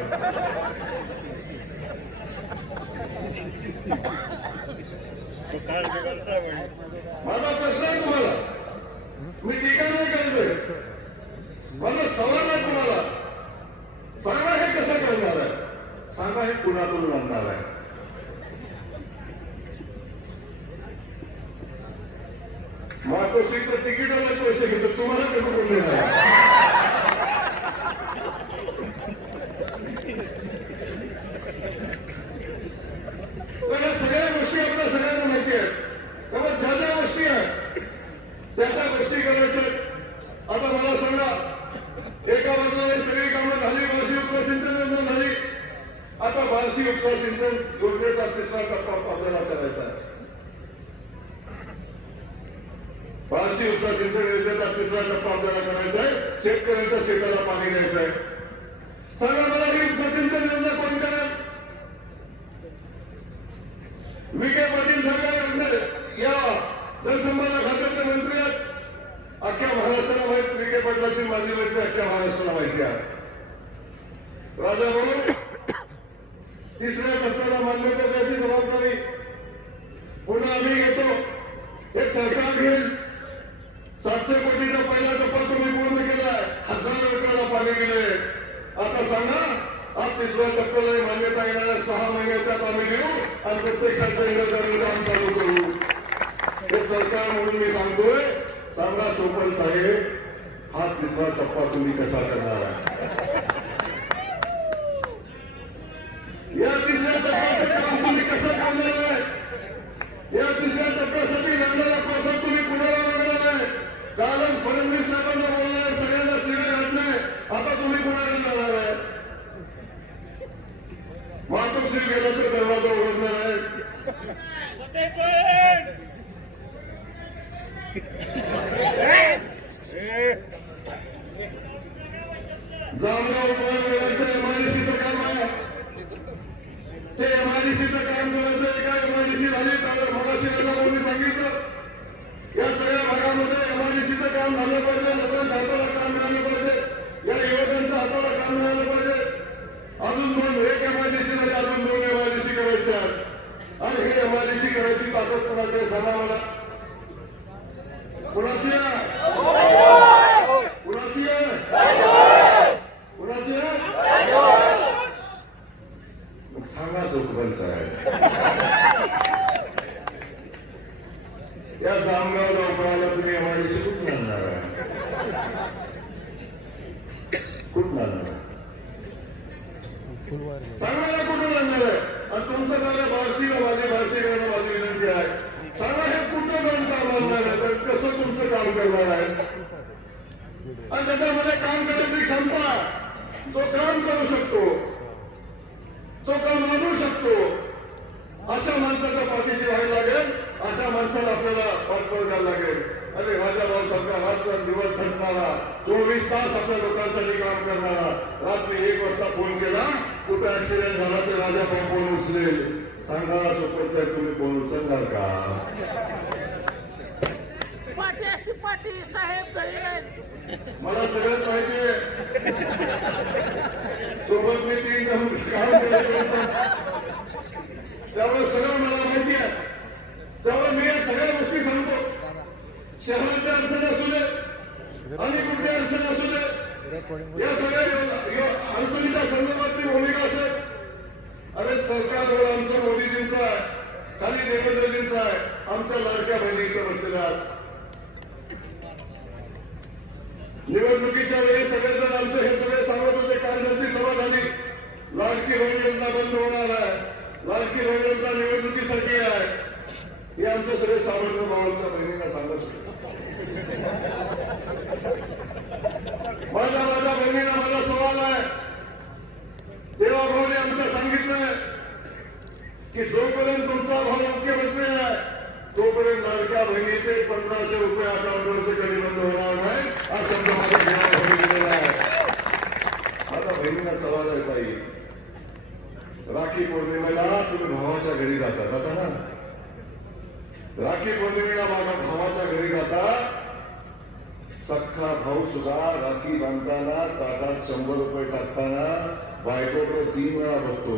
माझा प्रश्न आहे तुम्हाला, मी टीका नाही करतोय, माझा सवाल आहे तुम्हाला, सांगा हे कसं करणार आहे, सांगा हे कुणातून आणणार आहे. मातोश्री तर तिकीटाला पैसे घेतो, तुम्हाला कसं कोण देणार? तर या सगळ्या गोष्टी आपल्या सगळ्यांना माहिती आहेत. तेव्हा ज्या ज्या गोष्टी आहेत त्या त्या गोष्टी करायच्या. आता मला सांगा, एका बाजूला ही सगळी कामं झाली, बार्शी उपसा सिंचन योजना झाली, आता बार्शी उपसा सिंचन योजनेचा 3रा टप्पा आपल्याला करायचा आहे. बार्शी उपसा सिंचन योजनेचा 3रा टप्पा आपल्याला करायचा आहे. शेतकऱ्यांच्या शेताला पाणी द्यायचं आहे. सांगा मला, ही उपसा सिंचन योजना कोण करेल? विखे पाटील सारख्या योजना या जलसंपदा खात्याचे मंत्री आहेत. अख्ख्या महाराष्ट्राला माहिती, विखे पाटलाची माझी मैत्री अख्ख्या महाराष्ट्राला माहिती आहे. राजा भाऊ, 3ऱ्या टप्प्याला मान्यता द्यायची जबाबदारी पुन्हा आम्ही घेतो. हे सरकार घेईल. 700 कोटीचा पहिला टप्पा तुम्ही पूर्ण केलाय, हजारो लोकांना पाणी दिले. आता सांगा, आज 3ऱ्या टप्प्याला मान्यता येणाऱ्या 6 महिन्याच्यात आम्ही देऊ आणि प्रत्यक्षात काम चालू करू. हे सरकार म्हणून मी सांगतोय. सांगा सोपल साहेब, हा 3रा टप्पा तुम्ही कसा करणार आहे? या 3ऱ्या टप्प्याचं काम तुम्ही कसं करणार आहे? या 3ऱ्या टप्प्यासाठी लागणारा पैसा तुम्ही कुणाला मागणार आहे? कालच फडणवीस साहेबांना बोललाय, सगळ्यांना शिव्या घातलाय, आता तुम्ही कुणाकडे जाणार आहे? मातोश्री गेला तर दरवाजा उघडणार आहे. जामगाव पवारवेळांच्या एमआयडीसीचं काम आहे. ते एमआयडीसीचं काम करायचं. एका एमआयडीसी झाली तर मगाशी राजाभाऊंनी सांगितलं, या सगळ्या भागामध्ये एमआयडीसीचं काम झालं पाहिजे. लोकांच्या हाताला काम मिळालं पाहिजे. या युवकांच्या हाताला काम मिळालं पाहिजे. अजून 2 एक एमआयडीसी झाली, अजून 2 एमआयडीसी करायच्या. आणि हे एमआयडीसी करायची ताकद कोणाची आहे सांगा मला? कुणाची आहे? कुणाची आहे? कुणाची आहे? मग सांगा सोपल साहेब. या जामगाव गावपाला तुम्ही एमआयडीसी कुठून आणणार आहे? कुठून आणणार आहे? सांगा कुठून आणणार आहे? आणि तुमचं झालं बार्शीला, बार्शीकरांना माझी विनंती आहे, सांगा हे कुठं जाऊन काम आणणार आहे, तर कसं तुमचं काम करणार आहे? आणि त्याच्यामध्ये काम करण्याची क्षमता, जो काम करू शकतो, जो काम आणू शकतो, अशा माणसाच्या पाठीशी व्हायला लागेल. अशा माणसाला आपल्याला पाठबळ द्यायला लागेल. अरे राजाभाऊ सारखा रात्र दिवस झटणारा, 24 तास आपल्या लोकांसाठी काम करणारा, रात्री 1 वाजता फोन केला, कुठं ऍक्सिडेंट झाला तर राजाभाऊ फोन उचलेल. सांगा सोपल साहेब, तुम्ही फोन उचलणार का? पाठी असती पाठी, साहेब घरी नाही. मला सगळ्यात माहिती आहे. सोबत मी 3 काम केलं, त्यामुळे सगळं मला माहिती आहे. त्यामुळे मी या सगळ्या गोष्टी सांगतो. शहराच्या अडचणी असू दे आणि कुठल्या अडचणी असू दे, या सगळ्या अडचणीच्या संदर्भातली भूमिका असेल. अरे सरकारवर आमचं मोदीजींचं आहे, खाली देवेंद्रजींचं आहे, आमच्या लाडक्या बहिणी इथं बसलेल्या आहेत. निवडणुकीच्या वेळी सगळेजण आमचे हे सगळे सांगत होते. काल त्यांची सभा झाली, लाडकी बहीण योजना बंद होणार आहे, लाडकी बहीण योजना निवडणुकीसाठी आहे, हे आमचे सगळे सावत्र भावांच्या बहिणींना सांगत होते. माझ्या बहिणीला माझा सवाल आहे. देवाभाऊने आमच्या सांगितलंय की जोपर्यंत तुमचा भाऊ मुख्यमंत्री आहे तोपर्यंत लाडक्या बहिणीचे 1500 रुपये अकाउंटवरती कधी बंद होणार नाही, हा शब्द माझ्या देवाभाऊने दिलेला आहे. आता बहिणीला सवाल आहे, ताई, राखी पौर्णिमेला तुम्ही भावाच्या घरी जाता ना? राखी पौर्णिमेला माझ्या भावाच्या घरी जाता. सख्खा भाऊ सुद्धा राखी बांधताना ताटात 100 रुपये टाकताना बायकोकडे 3 वेळा बघतो.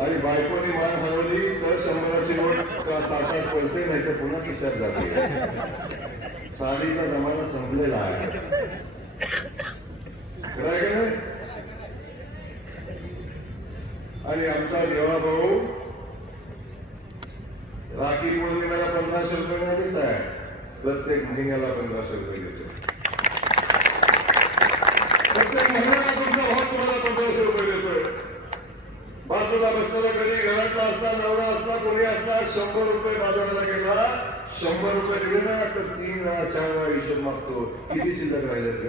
आणि बायकोनी मान हलवली तर 100ची नोट ताटात पडते, नाही तर पुन्हा खिशात जाते. साडीचा जमाना संपलेला आहे. खरं आहे का नाही? आणि आमचा देवा भाऊ राखी पौर्णिमेला 1500 रुपये देत आहे, प्रत्येक महिन्याला 1500 रुपये देतो. प्रत्येक महिन्याला तुमचा भाऊ तुम्हाला 1500 रुपये देतोय. बाजूला बसलेला कधी घरातला असला, नवरा असला, कोणी असला, 100 रुपये बाजाराला गेला, 100 रुपये दिले ना तर 3 वेळा 4 वेळा हिशोब मागतो. किती शिल्लक राहिलेत ग?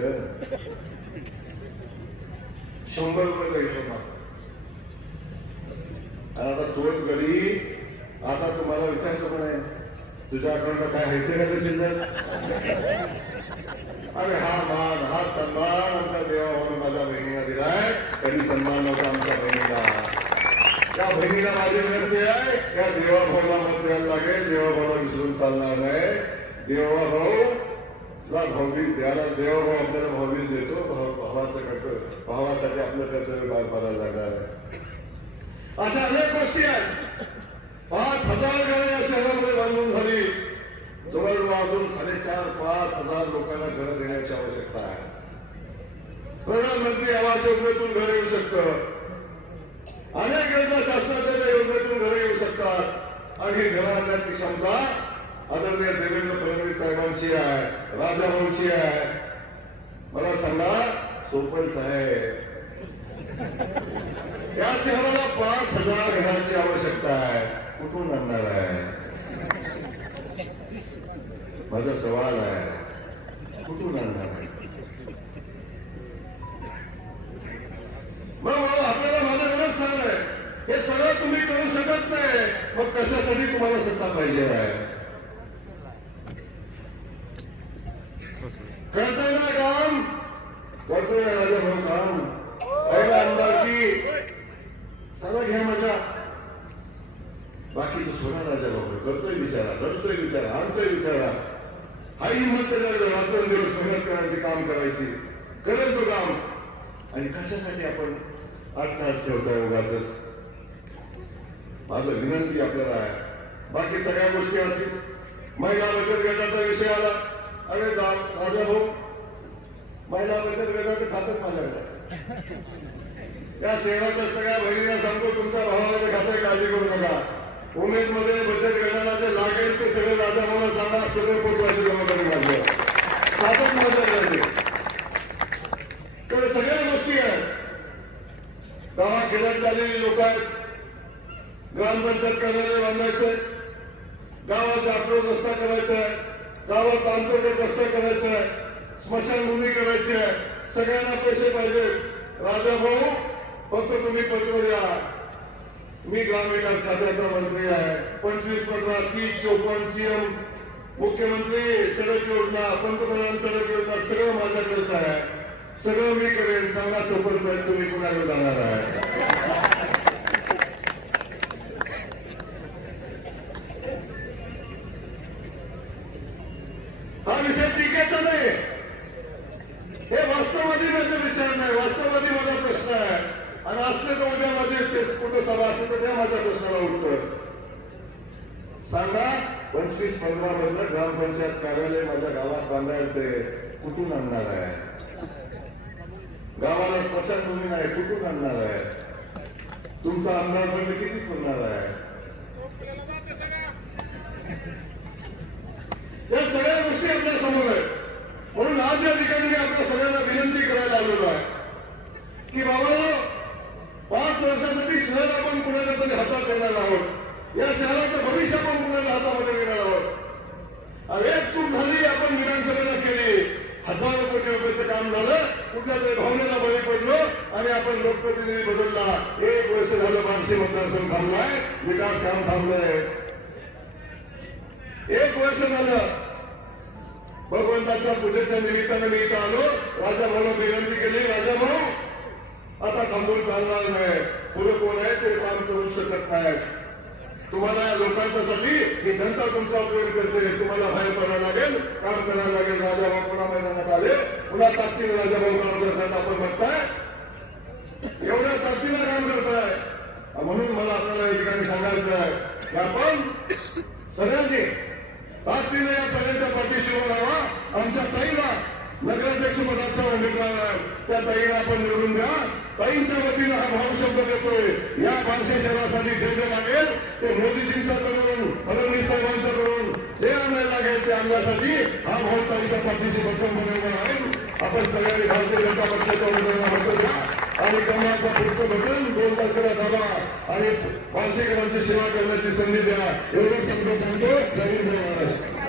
100 रुपयाचा हिशोब मागतो. आता तोच गडी आता तुम्हाला विचारतो पण आहे, तुझ्या अकाउंटला काय माहिती का ते शिल्लक? अरे हा मान, हा सन्मान आमच्या देवाभाऊने माझ्या बहिणीला दिलाय. कधी सन्मान नव्हता आमच्या बहिणीला. त्या बहिणीला माझी विनंती आहे, त्या देवाभाऊला मत द्यायला लागेल. देवाभाऊला विसरून चालणार नाही. देवाभाऊला भाऊबीज द्यायला, देवाभाऊ आपल्याला भाऊबीज देतो. भावाचं कर्तव्य, भावासाठी आपलं कर्तव्य पार पाडायला लागणार आहे. अशा अनेक गोष्टी आहेत. 5000 घरे या शहरामध्ये बांधून झाली. जवळजवळ अजून 4,500-5,000 लोकांना घरं देण्याची आवश्यकता आहे. प्रधानमंत्री आवास योजनेतून घर येऊ शकतं. अनेक योजना शासनाच्या त्या योजनेतून घरं येऊ शकतात. आणि हे घरं आणण्याची क्षमता आदरणीय देवेंद्र फडणवीस साहेबांची आहे, राजाभाऊची आहे. मला सांगा सोपल साहेब, या शहराला 5,000 घरांची आवश्यकता आहे. कुठून आणणार आहे? माझा सवाल आहे, कुठून आणणार आहे? मग आपल्याला माझं एवढंच सांगणं, हे सगळं तुम्ही करू शकत नाही, मग कशासाठी तुम्हाला सत्ता पाहिजे आहे? करतोय ना काम, करतोय ना राजा भाऊ काम. पहिला आमदारकी सगळं घ्या मजा, बाकीचं सोडा. राजा भाऊ करतोय बिचारा, करतोय बिचारा, आणतोय बिचारा. हाही हिंमत त्याच्याकडे रात्रंदिवस मेहनत करायची, काम करायची, करेल तो काम. आणि कशासाठी आपण 8 तास ठेवतोय उगाचच? माझं विनंती आपल्याला आहे, बाकी सगळ्या गोष्टी असतील. महिला बचत गटाचा विषय आला. अरे राजा भाऊ, महिला बचत गटाचं खातं माझ्याकडे. या शहराच्या सगळ्या बहिणींना सांगतो, तुमच्या भावाकडे खातं, काळजी करू नका. उमेदमध्ये बचत गटाला जे लागेल ते सगळे राजाभाऊला सांगा, सगळे पोचवायचे जबाबदारी माझी. खातच माझ्याकडे. तर सगळ्या गोष्टी आहेत. गावाखेड्यात झालेली लोक आहेत. ग्रामपंचायत कार्यालय बांधायचंय, गावाचा अप्रोच रस्ता करायचा आहे, गावात अंतर्गत रस्ता करायचा आहे, स्मशानभूमी करायची आहे. सगळ्यांना पैसे पाहिजे. राजा भाऊ फक्त तुम्ही पत्र द्या, मी ग्रामविकास खात्याचा मंत्री आहे. 25 पत्र, 30 54 सीएम, मुख्यमंत्री सडक योजना, पंतप्रधान सडक योजना सगळं माझ्याकडेच आहे. सगळं मी करेन. सांगा सोबत साहेब, तुम्ही कुणाकडे जाणार आहे? हा विषय टीकेचा नाही, हे वास्तववादी माझे विचार नाही, वास्तववादी माझा प्रश्न आहे. आणि असले तर उद्या माझी कुठं सभा असते तर त्या माझ्या प्रश्नाला उत्तर सांगा. 25-15 मधलं ग्रामपंचायत कार्यालय माझ्या गावात बांधायचे, कुठून आणणार आहे? गावाला स्मशानभूमी नाही, कुठून आणणार आहे? तुमचा आमदार बंद किती पुरणार आहे? या सगळ्या गोष्टी आपल्या समोर आहेत. म्हणून आज या ठिकाणी मी आपल्या सगळ्यांना विनंती करायला आलेलो आहे की बाबा, 5 वर्षासाठी शहर आपण कुणाच्या तरी हातात देणार आहोत. या शहराचं भविष्य आपण कुणाच्या हातामध्ये देणार आहोत. एक चूक झाली, आपण विधानसभेला केली, हजारो कोटी रुपयाचं काम झालं, कुठल्या तरी भावनेला बळी पडलो आणि आपण लोकप्रतिनिधी बदलला. 1 वर्ष झालं बार्शी मतदारसंघ थांबलाय, विकास काम थांबलंय. 1 वर्ष झालं. भगवंताच्या पूजेच्या निमित्ताने मी इथं आलो. राजाभाऊला विनंती केली, राजाभाऊ आता थांबून चालणार नाही, पुढे कोण आहे ते काम करू शकत नाही. तुम्हाला या लोकांच्यासाठी ही जनता तुमचा उपयोग करते. तुम्हाला बाहेर पडायला लागेल, काम करायला लागेल. राजाभाऊ पुन्हा मैदानात आले, पुन्हा ताकदीने राजाभाऊ काम करतात. आपण बघताय एवढ्या ताकदीनं काम करताय. म्हणून मला आपल्याला या ठिकाणी सांगायचं आहे की आपण सगळ्यांनी ताकदीने या पहिल्यांच्या पाठीशी उभं राहावा. आमच्या ताईला नगराध्यक्ष पदाचा उमेदवार आहे, त्या ताईला आपण निवडून द्या. ताईंच्या वतीनं हा भाऊ शब्द देतोय. या बार्शी शहरासाठी जे जे लागेल ते मोदीजींच्याकडून, फडणवीस साहेबांच्याकडून जे आणायला लागेल ते आणण्यासाठी हा भाऊ ताईच्या पाठीशी भक्कमपणे उभा राहील. आपण सगळ्यांनी भारतीय जनता पक्षाच्या उमेदवारांना मत द्या आणि कमळाचं पुढचं बटन 2 तारखेला दाबा आणि बार्शीकरांची सेवा करण्याची संधी द्या. एवढंच सांगतो. जय हिंद, जय महाराष्ट्र.